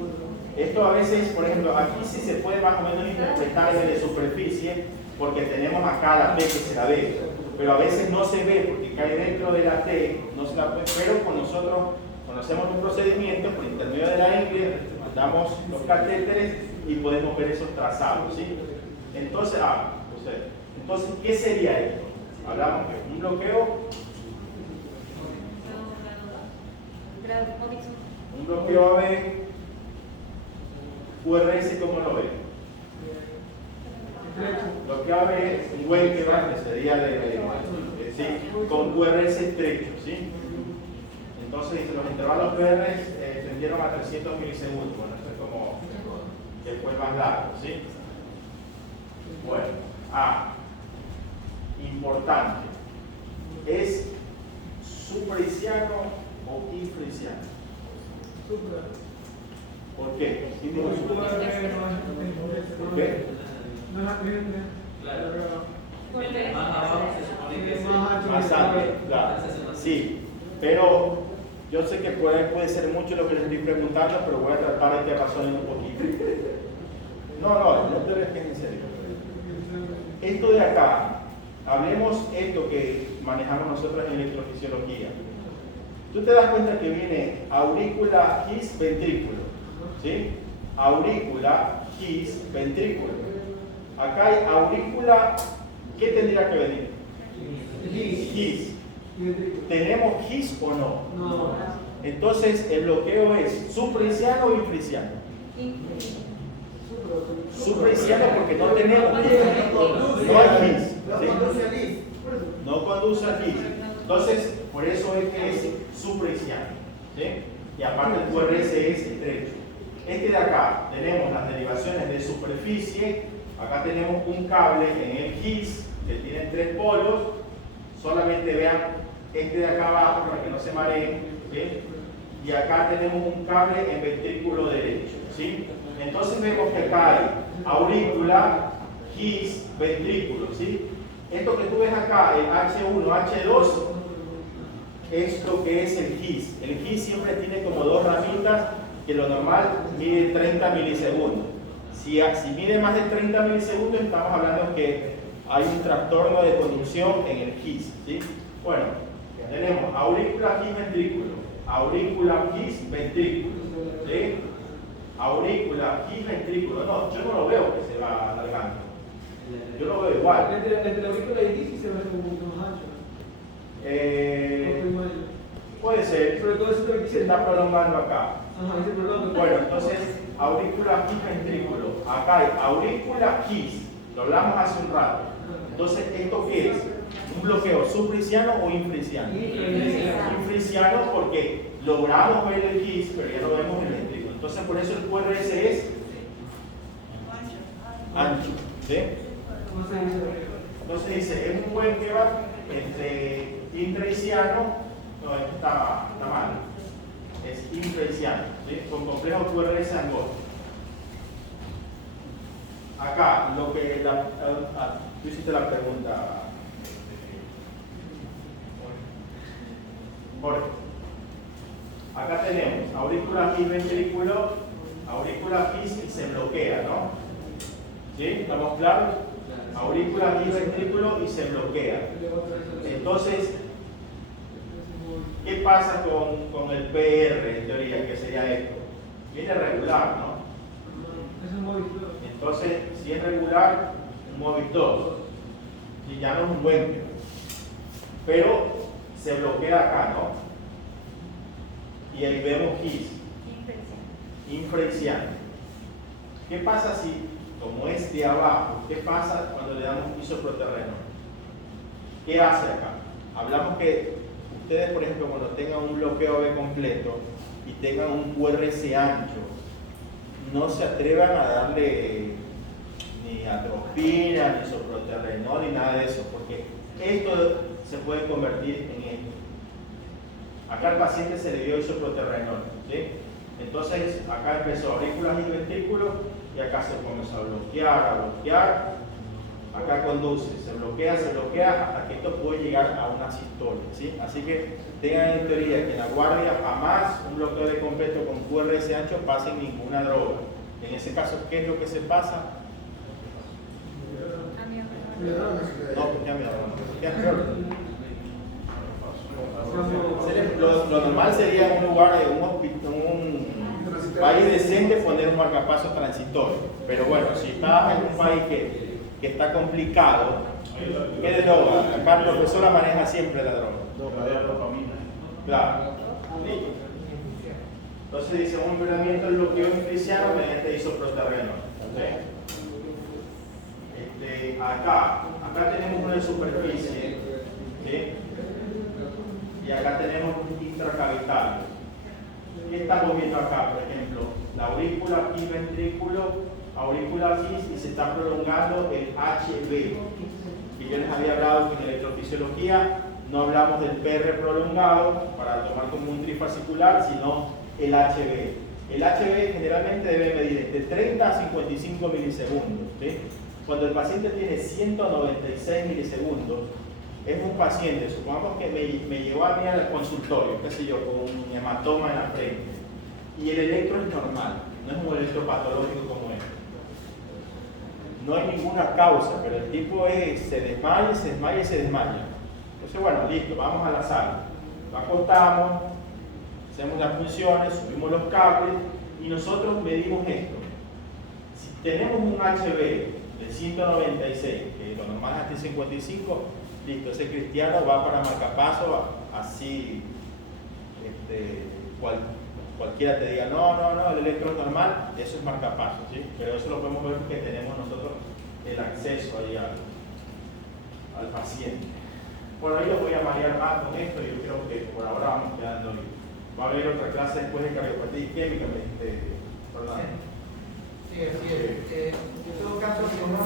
Esto a veces, por ejemplo, aquí sí se puede más o menos interpretar desde superficie, porque tenemos acá la T que se la ve, pero a veces no se ve porque cae dentro de la T, no se la puede, pero con nosotros conocemos los procedimientos por intermedio de la ingle, mandamos los catéteres y podemos ver esos trazados, ¿sí? Entonces, ¿qué sería esto? Hablamos de un bloqueo. Un bloqueo AB, QRS, ¿cómo lo ven? Bloqueo AB es un buen que va, que sería ¿sí? Con QRS estrecho, ¿sí? Entonces, los intervalos PR se tendieron a 300 milisegundos. Bueno, esto es como después más largo, ¿sí? Bueno, importante, ¿es supraiciano o infraiciano? ¿Por qué? ¿Por qué? Claro. Más abajo se supone que es más amplio, claro. Sí, pero yo sé que puede ser mucho lo que les estoy preguntando, pero voy a tratar de que razonen un poquito. No te ves que es en serio. Esto de acá, hablemos esto que manejamos nosotros en electrofisiología. Tú te das cuenta que viene aurícula, GIS, ventrículo, ¿sí? Aurícula, GIS, ventrículo. Acá hay aurícula, ¿qué tendría que venir? GIS. ¿Tenemos GIS o no? No. Entonces, el bloqueo es supraiciano o infraiciano. Supraiciano porque no tenemos, no hay GIS. ¿Sí? No conduce al GIS. Entonces, por eso es que es supraiciano. ¿Sí? Y aparte el QRS es estrecho. Este de acá, tenemos las derivaciones de superficie. Acá tenemos un cable en el GIS que tiene 3 polos. Solamente vean este de acá abajo para que no se mareen. ¿Sí? Y acá tenemos un cable en ventrículo derecho. ¿Sí? Entonces vemos que acá hay aurícula, GIS, ventrículo. ¿Sí? Esto que tú ves acá, el H1, H2, es lo que es el GIS. El GIS siempre tiene como 2 ramitas que lo normal mide 30 milisegundos. Si mide más de 30 milisegundos, estamos hablando que hay un trastorno de conducción en el GIS. ¿Sí? Bueno, tenemos aurícula, GIS, ventrículo. Aurícula, GIS, ventrículo. ¿Sí? Aurícula, GIS, ventrículo. No, yo no lo veo que se va alargando. Yo lo veo igual. Entre la aurícula y el GIS se ve un poquito más ancho. Puede ser. Sobre todo eso que se está prolongando acá. Ajá, ese prolonga. Bueno, entonces, aurícula, GIS, ventrículo. Acá hay aurícula, GIS. Lo hablamos hace un rato. Entonces, ¿esto qué es? ¿Un bloqueo supraiciano o infraiciano? Infraiciano porque logramos ver el GIS, pero ya lo vemos en el ventrículo. Entonces, por eso el QRS es ancho. ¿Sí? Entonces dice, es un buen kebab entre intraiciano. No, esto está mal. Es infraiciano, ¿sí? Con complejo QRS angosto. Acá, lo que tú hiciste la pregunta, Jorge. Acá tenemos aurícula, GIS, ventrículo, aurícula, GIS y se bloquea, ¿no? ¿Sí? ¿Estamos claros? Aurícula, GIS, ventrículo y se bloquea. Entonces, ¿qué pasa con el PR en teoría? ¿Qué sería esto? Viene regular, ¿no? Entonces, si es regular, un Movis 2. Y ya no es un buen. Pero se bloquea acá, ¿no? Y ahí vemos GIS. Infraiciano. ¿Qué pasa si, como es de abajo, qué pasa cuando le damos isoproterreno? ¿Qué hace acá? Hablamos que ustedes, por ejemplo, cuando tengan un bloqueo B completo y tengan un QRS ancho, no se atrevan a darle ni atropina, ni isoproterrenol, ni nada de eso, porque esto se puede convertir en esto. Acá al paciente se le dio isoproterrenol, ¿sí? Entonces acá empezó aurículas y ventrículos y acá se comenzó a bloquear. Acá conduce, se bloquea hasta que esto puede llegar a una sistolia, ¿sí? Así que tengan en teoría que en la guardia jamás un bloqueo de completo con QRS ancho pase ninguna droga. En ese caso, ¿qué es lo que se pasa? No, pues ya lo normal sería en un lugar, un país decente, poner un marcapasos transitorio. Pero bueno, si estás en un país que está complicado, ¿qué droga? Acá la profesora maneja siempre la droga. Claro. Entonces dice un empeoramiento del bloqueo infraiciano mediante isoproterrenol. Acá tenemos una superficie, ¿sí? Y acá tenemos un intracavital. ¿Qué estamos viendo acá? Por ejemplo, la aurícula y ventrículo, aurícula GIS, y se está prolongando el HB. Y yo les había hablado que en electrofisiología no hablamos del PR prolongado para tomar como un trifascicular, sino el HB. El HB generalmente debe medir entre 30 a 55 milisegundos. ¿Sí? Cuando el paciente tiene 196 milisegundos, es un paciente, supongamos que me llevó a mí al consultorio, qué sé yo, con un hematoma en la frente, y el electro es normal, no es un electropatológico como este. No hay ninguna causa, pero el tipo se desmaya. Entonces, bueno, listo, vamos a la sala. Lo acostamos, hacemos las funciones, subimos los cables y nosotros medimos esto. Si tenemos un HB de 196, que lo normal es hasta 55, Listo, ese cristiano va para marcapaso, así cualquiera te diga, no, el electro es normal, eso es marcapaso, ¿sí? Pero eso lo podemos ver porque tenemos nosotros el acceso ahí al paciente. Bueno, ahí lo voy a marear más con esto, yo creo que por ahora vamos quedando bien. Va a haber otra clase después de cardiopatía isquémica, Fernando. Sí, así es. En todo caso,